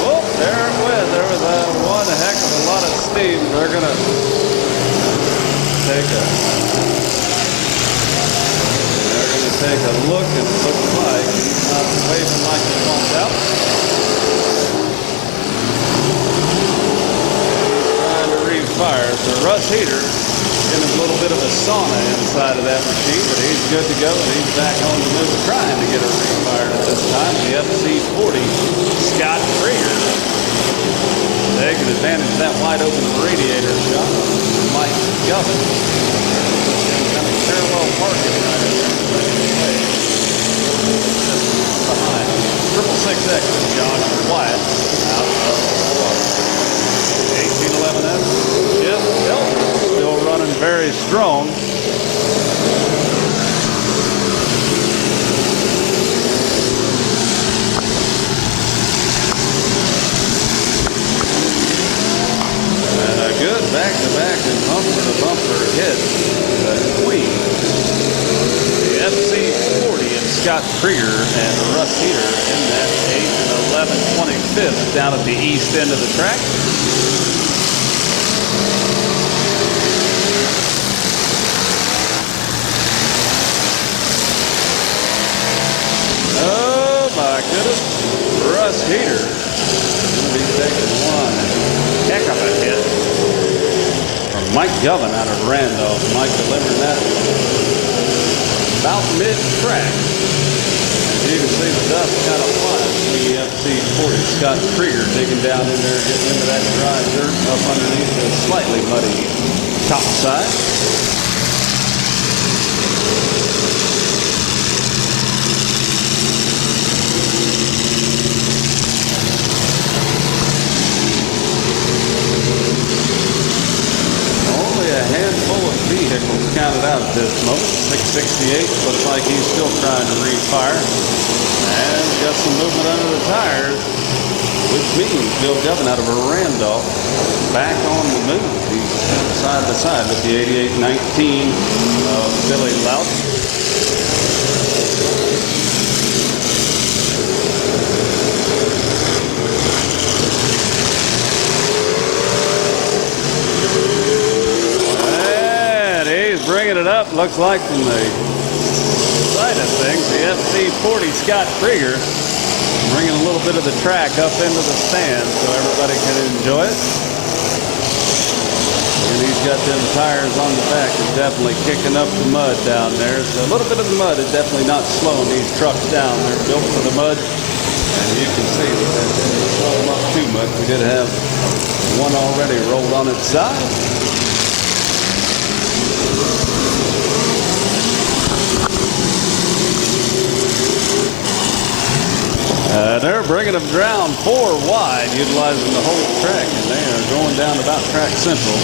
Oh, there it went. There was one heck of a lot of steam. They're going to take a look, and it looks like he's not waving like he wants out. He's trying to refire. So Russ Heater in a little bit of a sauna inside of that machine, but he's good to go, and he's back on the move trying to get it refired at this time. The FC40 Scott Krieger taking advantage of that wide open radiator shot. Mike Gubbin. Kind of parallel parking right there. Behind 666X with John Wyatt out of the 1811F. Jeff Eldridge still running very strong. ahead, the Queen. The FC40 of Scott Krieger and Russ Heater in that 8 and 11 25th down at the east end of the track. Oh my goodness, Russ Heater going to be taking one heck of a hit from Mike Govan out of Randolph. Mike delivering that about mid-track. As you can see, the dust kind of flying from the FC40. Scott Krieger digging down in there, getting into that dry dirt up underneath the slightly muddy top side. Vehicles counted out at this moment. 668 looks like he's still trying to refire. And got some movement under the tires, which means Bill Govan out of Randolph back on the move. He's side by side with the 8819 of Billy Lout. Bringing it up, looks like from the side of things, the FC40 Scott Krieger bringing a little bit of the track up into the stand so everybody can enjoy it. And he's got them tires on the back and definitely kicking up the mud down there. So a little bit of the mud is definitely not slowing these trucks down. They're built for the mud. And you can see that that didn't slow them up too much. We did have one already rolled on its side. They're bringing them down 4 wide, utilizing the whole track, and they are going down about track central.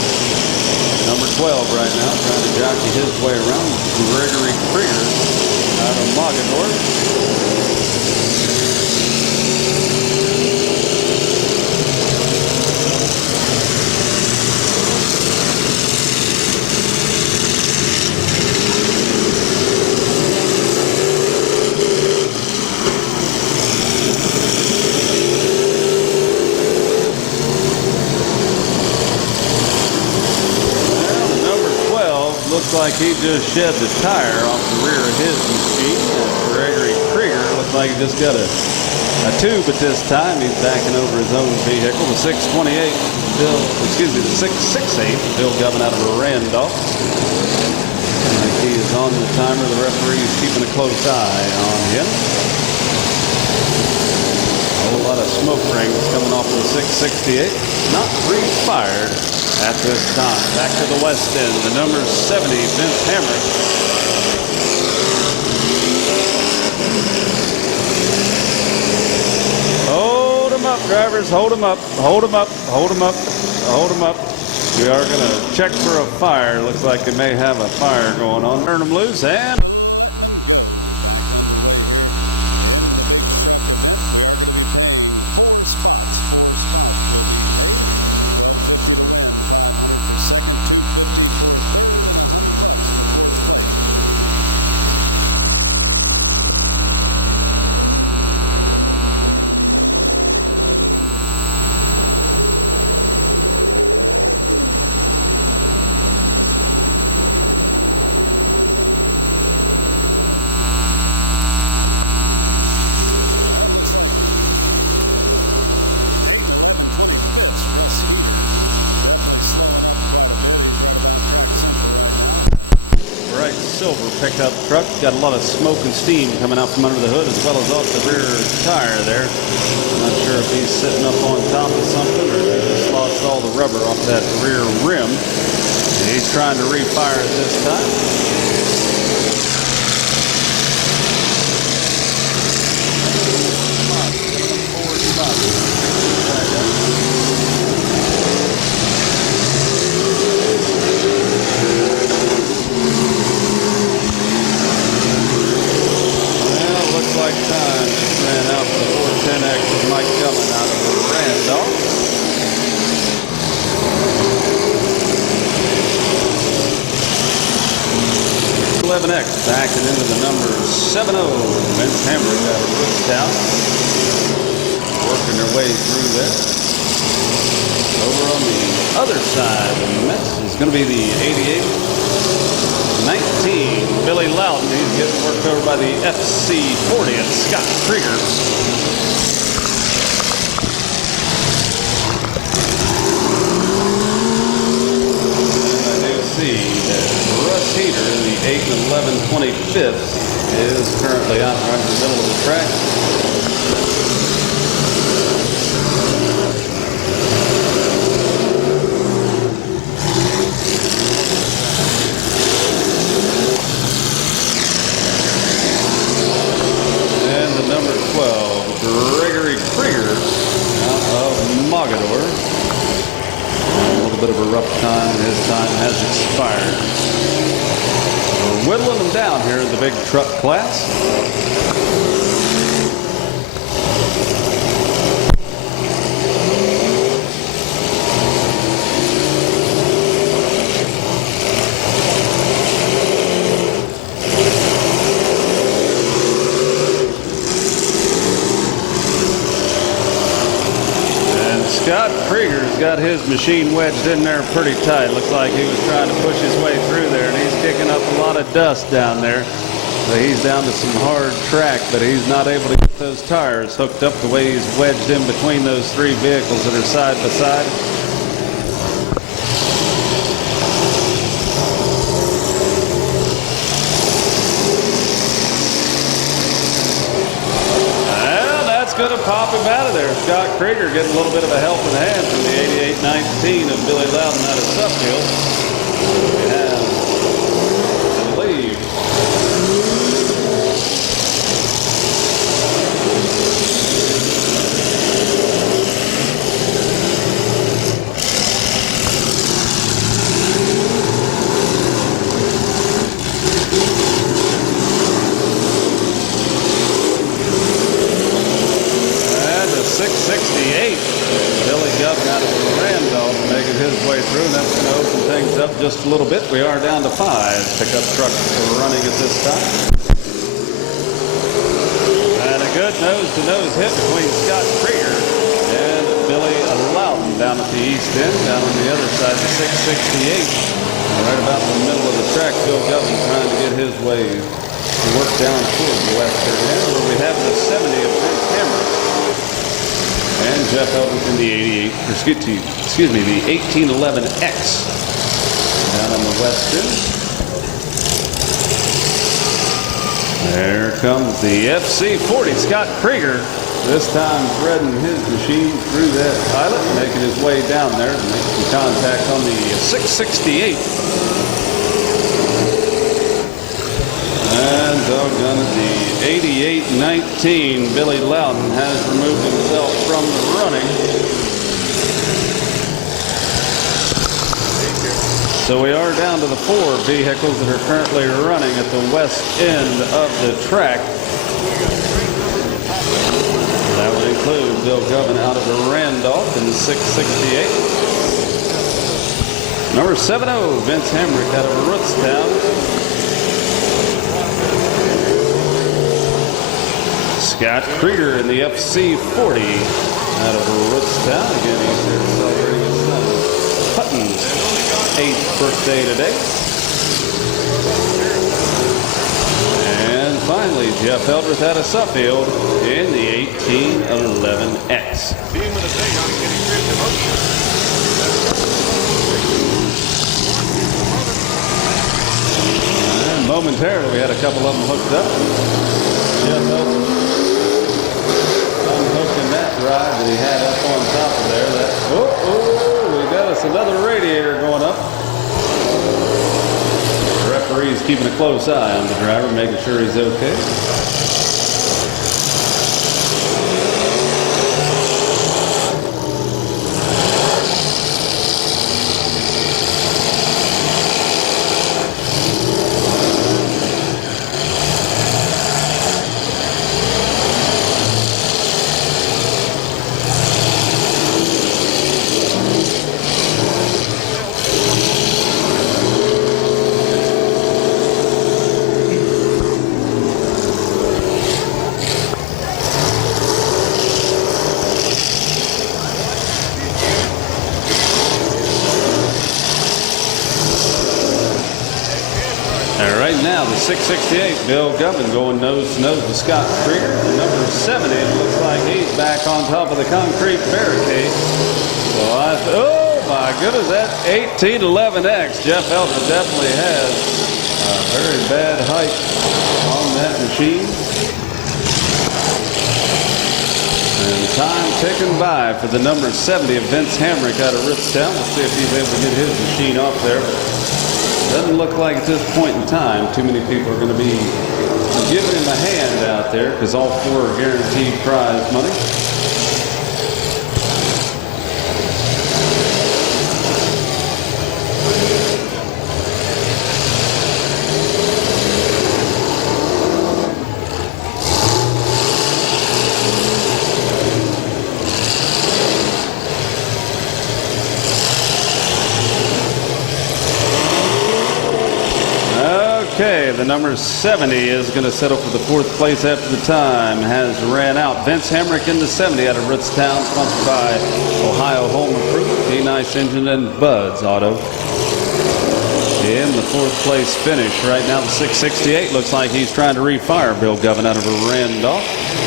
Number 12 right now, trying to jockey his way around. Gregory Krieger out of Mogador. Looks like he just shed the tire off the rear of his machine. And Gregory Krieger looks like he just got a tube at this time. He's backing over his own vehicle. The 628 the 668 Bill Govan out of Randolph. Like he is on the timer. The referee is keeping a close eye on him. A whole lot of smoke rings coming off of the 668. Not refired at this time. Back to the west end, the number 70, Vince Hammer. Hold them up, drivers. Hold them up. Hold them up. Hold them up. Hold them up. We are going to check for a fire. Looks like they may have a fire going on. Turn them loose and... silver pickup truck. Got a lot of smoke and steam coming out from under the hood as well as off the rear tire there. Not sure if he's sitting up on top of something or they just lost all the rubber off that rear rim. He's trying to refire it this time. Time just ran out the 410X of Mike Govan out of Randolph. 1811X backing into the number 70. Vince Hamrick out of Rootstown. Working their way through there. Over on the other side, the mess is going to be the 88-19. Billy Loudon, he's getting worked over by the FC40 at Scott Krieger. Russ Heater in the 8 and 11 25th is currently out right in the middle of the track. And the number 12, Gregory Krieger out of Mogador. A little bit of a rough time. His time has expired. We're whittling them down here in the big truck class. Scott Krieger's got his machine wedged in there pretty tight. Looks like he was trying to push his way through there, and he's kicking up a lot of dust down there. So he's down to some hard track, but he's not able to get those tires hooked up the way he's wedged in between those three vehicles that are side by side. Going to pop him out of there. Scott Krieger getting a little bit of a helping hand from the 88-19 of Billy Loudon out of Suffield. We have, I believe, just a little bit. We are down to 5 pickup trucks running at this time. And a good nose-to-nose hit between Scott Krieger and Billy Loudon down at the east end. Down on the other side, the 668. Right about in the middle of the track, Bill Governor trying to get his way to work down toward the western end, where we have the 70 of Vince Hamrick. And Jeff Elton in the 88, excuse me, the 1811X. Down on the west end. There comes the FC40, Scott Krieger. This time threading his machine through that pilot, making his way down there to make some contact on the 668. And doggone it, the 88-19, Billy Loudon has removed himself from the running. So we are down to the 4 vehicles that are currently running at the west end of the track. That would include Bill Govan out of the Randolph in the 668. Number 70, Vince Hamrick out of Rootstown. Scott Krieger in the FC40 out of Rootstown. Again, he's here celebrating his son Hutton's 8th birthday today. And finally, Jeff Eldredge out of Suffield in the 1811X. And momentarily, we had a couple of them hooked up. Jeff Eldredge unhooking that ride that he had up on top of there. We got us another radiator going up. The referee's keeping a close eye on the driver, making sure he's okay. now the 668, Bill Govin going nose to nose with Scott Krieger. The number 70, it looks like he's back on top of the concrete barricade. So oh my goodness, that 1811X. Jeff Eldridge definitely has a very bad height on that machine. And time ticking by for the number 70 of Vince Hamrick out of Ritztown. We'll see if he's able to get his machine off there. Doesn't look like at this point in time too many people are going to be giving him a hand out there because all four are guaranteed prize money. Okay, the number 70 is going to settle for the fourth place after the time has ran out. Vince Hamrick in the 70 out of Ritztown, sponsored by Ohio Home Improvement, D-Nice Engine, and Bud's Auto. In the fourth place finish right now, the 668 looks like he's trying to refire Bill Govin out of a Randolph.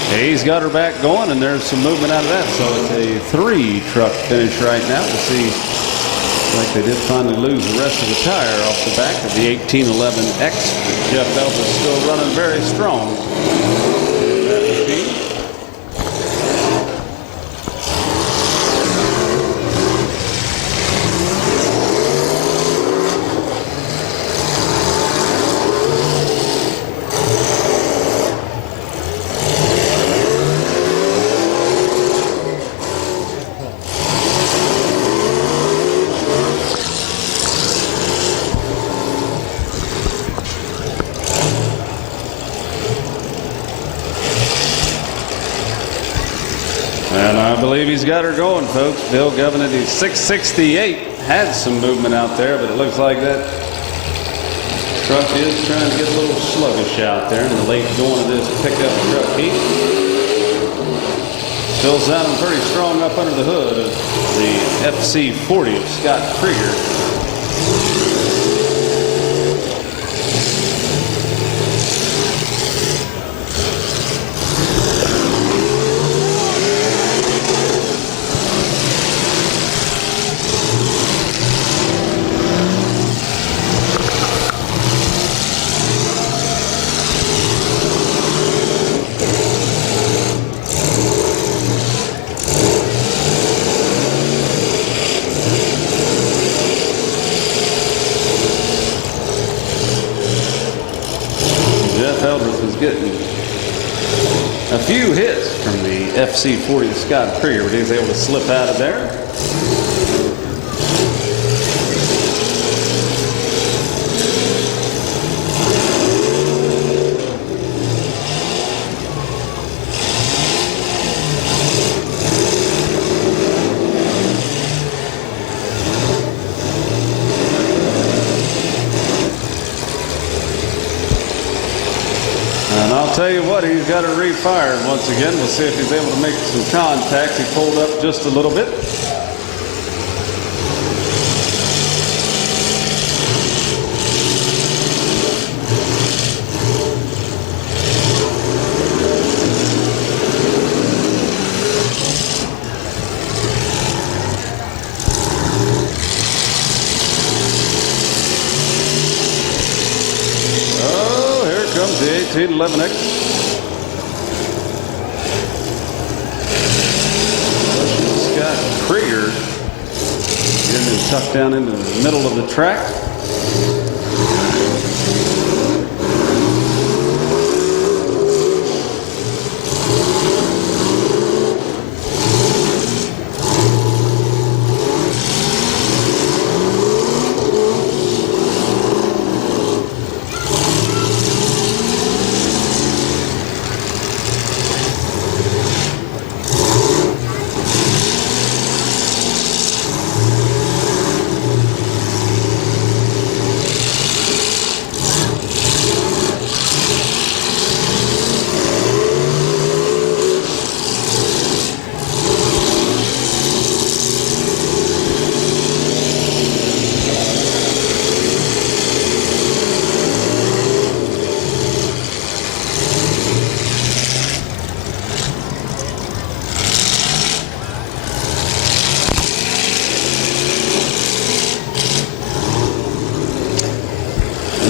He's got her back going, and there's some movement out of that. So it's a 3-truck finish right now. We'll see. Like they did finally lose the rest of the tire off the back of the 1811X. Jeff Eldridge still running very strong in that machine. And I believe he's got her going, folks. Bill Govin at the 668 had some movement out there, but it looks like that truck is trying to get a little sluggish out there in the late going of this pickup truck heat. Still sounding pretty strong up under the hood of the FC40 of Scott Krieger. Eldridge was getting a few hits from the FC40 of Scott Krieger, but he was able to slip out of there. And I'll tell you what, he's got it refired once again. We'll see if he's able to make some contact. He pulled up just a little bit. The 1811X. Scott Krieger getting him tucked down into the middle of the track.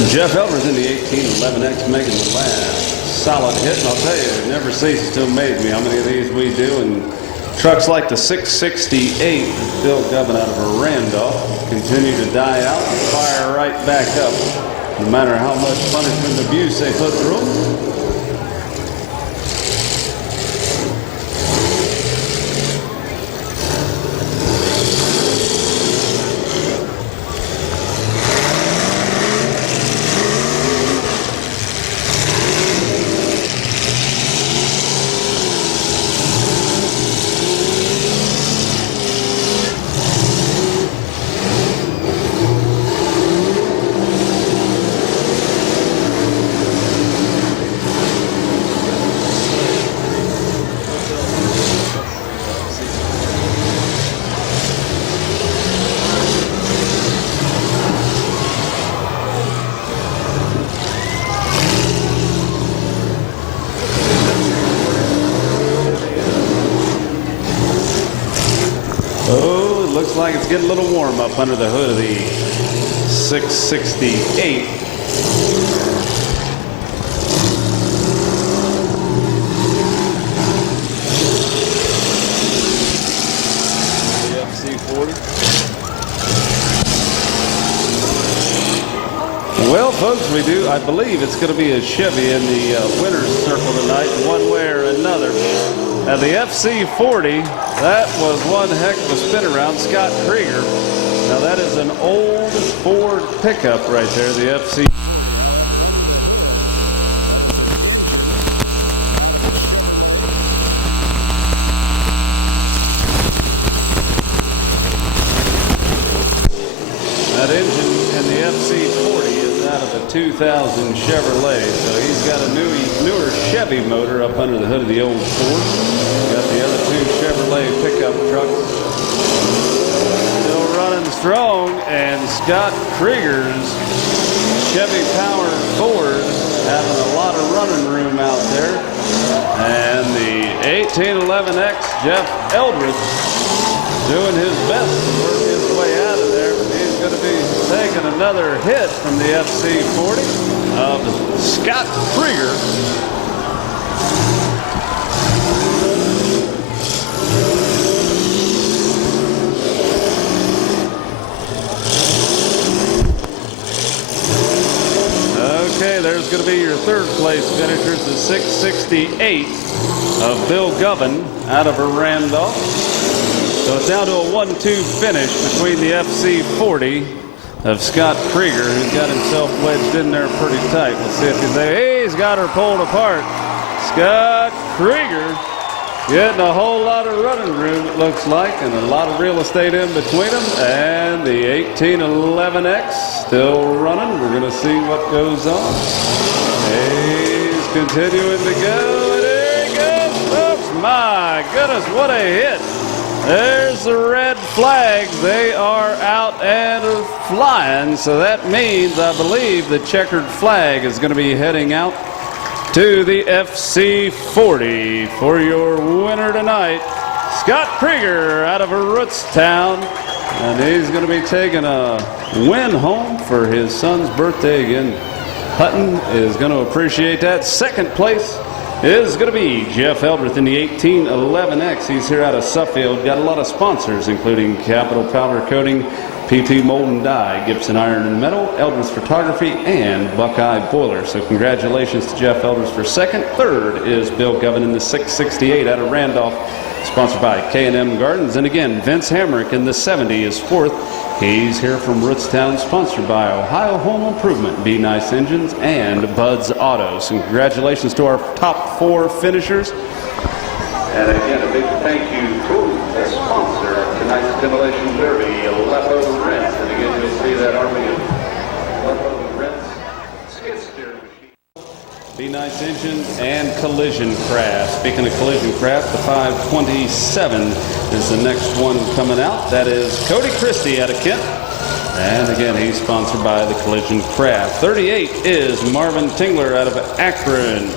Jeff Eldridge in the 1811X making the last solid hit. And I'll tell you, it never ceases to amaze me how many of these we do. And trucks like the 668 that Bill Govern out of Randolph continue to die out and fire right back up, no matter how much punishment and abuse they put through them. Looks like it's getting a little warm up under the hood of the 668. The FC40. Well, folks, I believe it's going to be a Chevy in the winner's circle tonight, one way or another. Now, the FC40, that was one heck of a spin around. Scott Krieger. Now, that is an old Ford pickup right there, the FC. That engine in the FC40 is out of a 2000 Chevrolet, so he's got a newer Chevy motor up under the hood of the old Ford. Got the other two Chevrolet pickup trucks still running strong, and Scott Krieger's Chevy-powered Ford having a lot of running room out there. And the 1811X, Jeff Eldridge, doing his best to work his way out of there, but he's going to be taking another hit from the FC40 of Scott Krieger. Okay, there's going to be your third place finishers, the 668 of Bill Govern out of Randolph. So it's down to a 1-2 finish between the FC40 of Scott Krieger, who's got himself wedged in there pretty tight. We'll see if he's got her pulled apart. Scott Krieger getting a whole lot of running room, it looks like, and a lot of real estate in between them. And the 1811X still running. We're going to see what goes on. He's continuing to go, and there he goes, folks. My goodness, what a hit. There's the red flags. They are out and flying. So that means, I believe, the checkered flag is going to be heading out to the FC40 for your winner tonight, Scott Krieger out of Rootstown. And he's going to be taking a win home for his son's birthday again. Hutton is going to appreciate that. Second place is going to be Jeff Eldridge in the 1811X. He's here out of Suffield. Got a lot of sponsors, including Capital Powder Coating, PT Mold and Die, Gibson Iron and Metal, Eldridge Photography, and Buckeye Boiler. So congratulations to Jeff Eldridge for second. Third is Bill Govern in the 668 out of Randolph, sponsored by K&M Gardens. And again, Vince Hamrick in the 70 is fourth. He's here from Rootstown, sponsored by Ohio Home Improvement, Be Nice Engines, and Bud's Auto. So congratulations to our top four finishers. And again, a big thank you to the sponsor of tonight's Demolition Derby, Aleppo Rents. And again, you'll see that army of Aleppo Rents skid steer machine. Be Nice Engines and Collision Craft. Speaking of Collision Craft, the 527 is the next one coming out. That is Cody Christie out of Kent. And again, he's sponsored by the Collision Craft. 38 is Marvin Tingler out of Akron.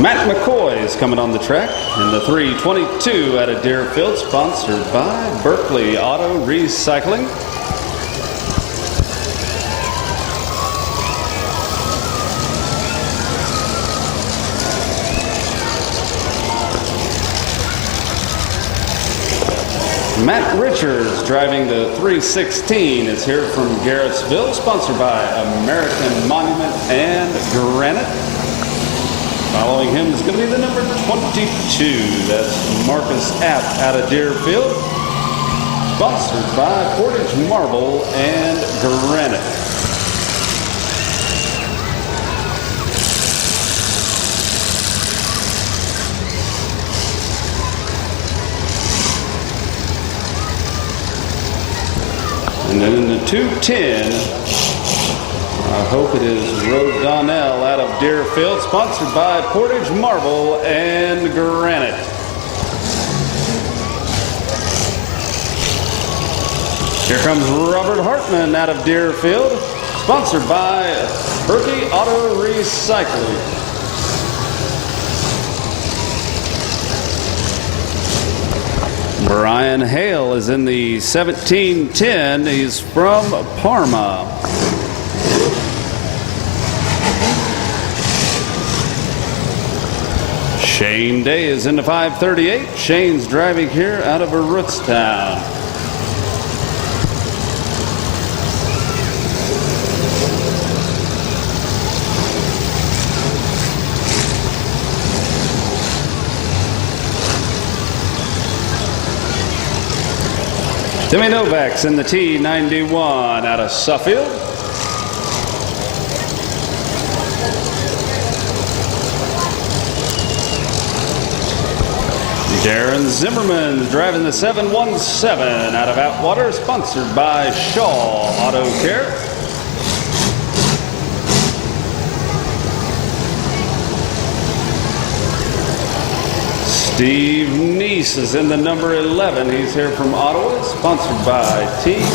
Matt McCoy is coming on the track in the 322 out of Deerfield, sponsored by Berkeley Auto Recycling. Matt Richards driving the 316 is here from Garrettsville, sponsored by American Monument and Granite. Following him is going to be the number 22. That's Marcus App out of Deerfield, sponsored by Portage Marble and Granite. And then in the 210, I hope it is Rode Donnell out of Deerfield, sponsored by Portage Marble and Granite. Here comes Robert Hartman out of Deerfield, sponsored by Berkeley Auto Recycling. Brian Hale is in the 1710. He's from Parma. Shane Day is in the 538. Shane's driving here out of Rootstown. Timmy Novak's in the T91 out of Suffield. Darren Zimmerman's driving the 717 out of Atwater, sponsored by Shaw Auto Care. Steve Neese is in the number 11. He's here from Ottawa, sponsored by Team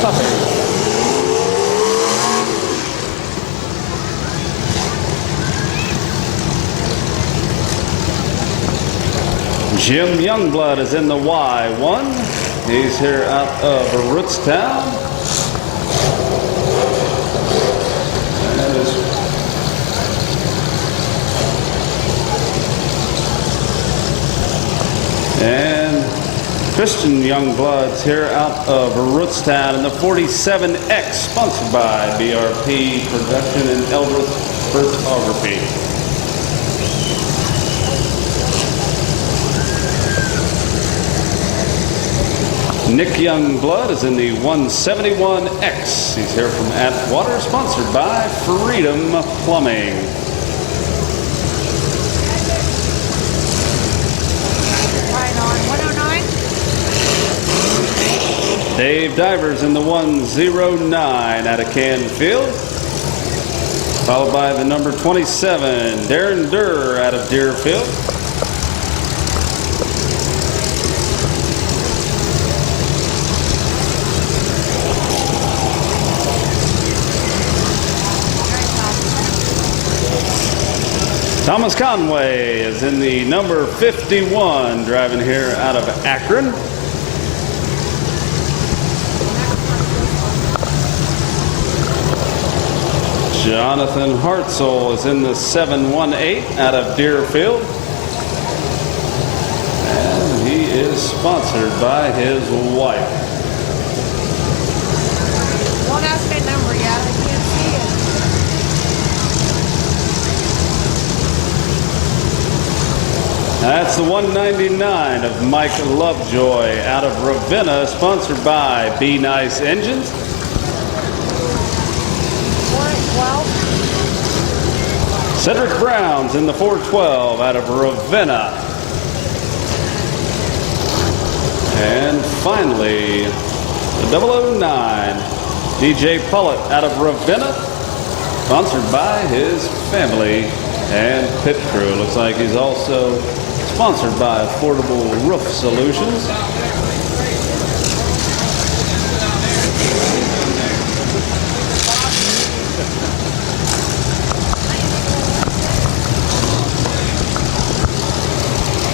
Puppy. Jim Youngblood is in the Y1. He's here out of Rootstown. And Christian Youngblood's here out of Rootstown in the 47X, sponsored by BRP Production and Eldredge Photography. Nick Youngblood is in the 171X. He's here from Atwater, sponsored by Freedom Plumbing. Right on 109. Dave Divers in the 109 out of Canfield, followed by the number 27, Darren Durr out of Deerfield. Thomas Conway is in the number 51, driving here out of Akron. Jonathan Hartzell is in the 718 out of Deerfield. And he is sponsored by his wife. Won't ask that number yet. I can't see it. That's the 199 of Mike Lovejoy out of Ravenna, sponsored by Be Nice Engines. 412. Cedric Brown's in the 412 out of Ravenna. And finally, the 009, DJ Pullett out of Ravenna, sponsored by his family and pit crew. Looks like he's also sponsored by Affordable Roof Solutions.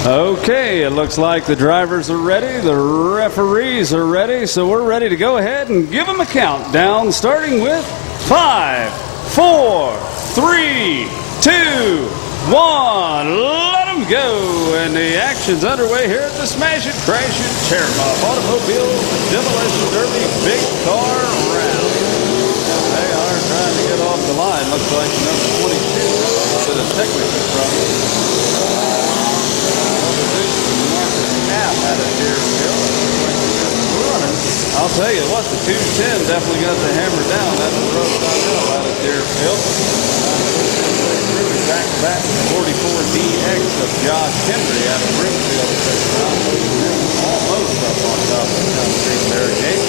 Okay, it looks like the drivers are ready, the referees are ready, so we're ready to go ahead and give them a countdown, starting with 5, 4, 3, 2, 1. Let them go, and the action's underway here at the Smash It, Crash It, Tear 'em Up Automobile Demolition Derby Big Car Round. They are trying to get off the line. Looks like number 22 to the technical problem. I'll tell you what, the 210 definitely got the hammer down. That's the road Donnell out of Deerfield. Back to back 44DX of Josh Henry out of Brimfield. Almost up on top of the concrete barricade.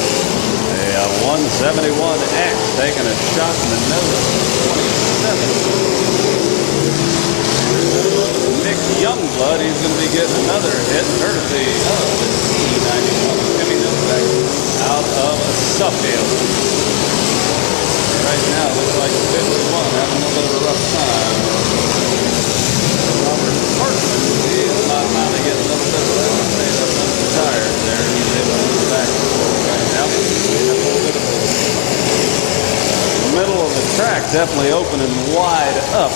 A 171X taking a shot in the nose. 27. Nick Youngblood, he's going to be getting another hit courtesy of the C91 Timmy Novak out of Suffield. Right now, it looks like 51 having a little bit of a rough time. Robert Hartman, he's not trying to get a little bit of that. Stayed up under the tires there. He's able to move back right now. The middle of the track definitely opening wide up.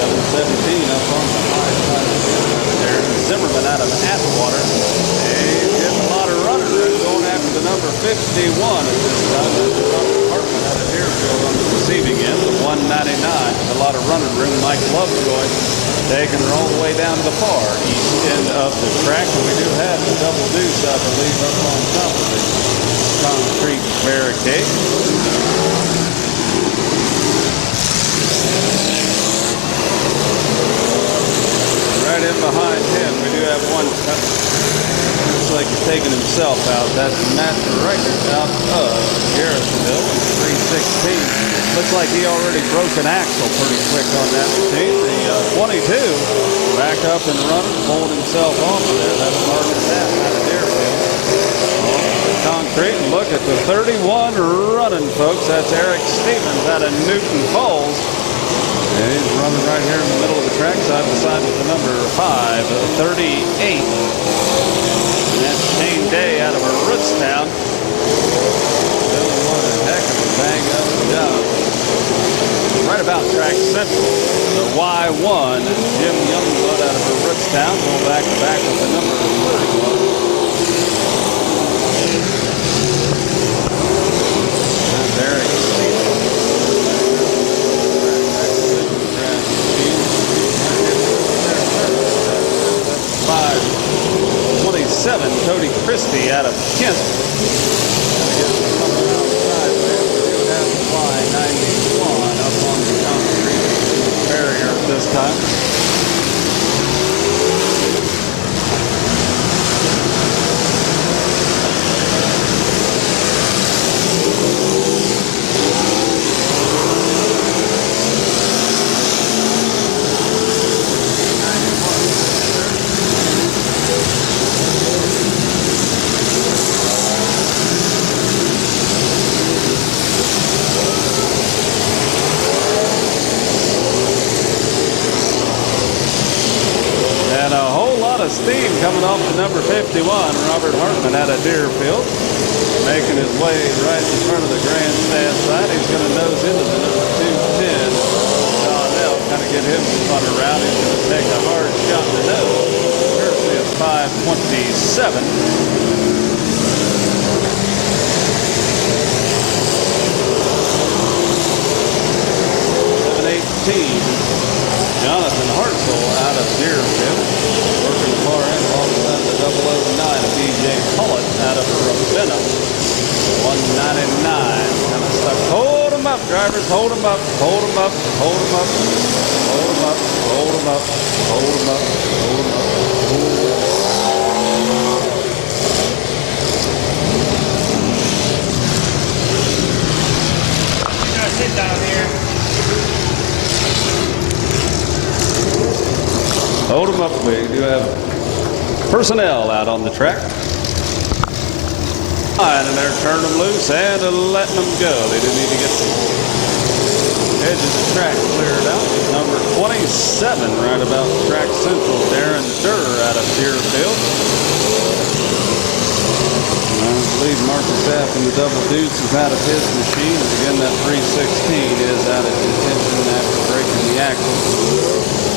717 up on the high side of the field there. Zimmerman out of Atwater. He's getting a lot of running room going after the number 51 at this time. Robert Hartman out of Deerfield on the receiving end with 199. With a lot of running room. Mike Lovejoy taking her all the way down to the far east end of the track. And we do have the double deuce, I believe, up on top of the concrete barricade. Right in behind him, we do have one. Looks like he's taking himself out. That's Matt Riker out of Garrisonville, 316. Looks like he already broke an axle pretty quick on that machine. The 22 back up and running, pulling himself off of there. That's Marcus Knapp out of Deerfield. Concrete, and look at the 31 running, folks. That's Eric Stevens out of Newton Falls. And he's running right here in the middle of the track, side by side with the number 5, 38. And that's Shane Day out of Rootstown. Doing one heck of a bang up job. Right about track central. The Y1, Jim Youngblood out of Rootstown, going back to back with the number 31. That's Eric Stevens. 527, Cody Christie out of Kent. Line 91 up on the concrete barrier this time. Steam coming off the number 51, Robert Hartman out of Deerfield, making his way right in front of the grandstand side. He's going to nose into the number 210. Donnell kind of get him spun around. He's going to take a hard shot in the nose. Courtesy of 527. 718. Jonathan Hartzell out of Deerfield. Working the far end alongside the 009 of DJ Pullett out of Ravenna. 199. Kind of stuck. Hold them up, drivers. Hold them up. Hold them up. Hold them up. Hold them up. Hold them up. Hold them up. Hold them up. You gotta sit down here. Hold them up. We do have personnel out on the track. And they're turning them loose and letting them go. They do need to get Edge of the track cleared out. Number 27, right about track central, Darren Durr out of Deerfield. I believe Marcus F. in the Double Deuce is out of his machine. And again, that 316 is out of contention after breaking the axle.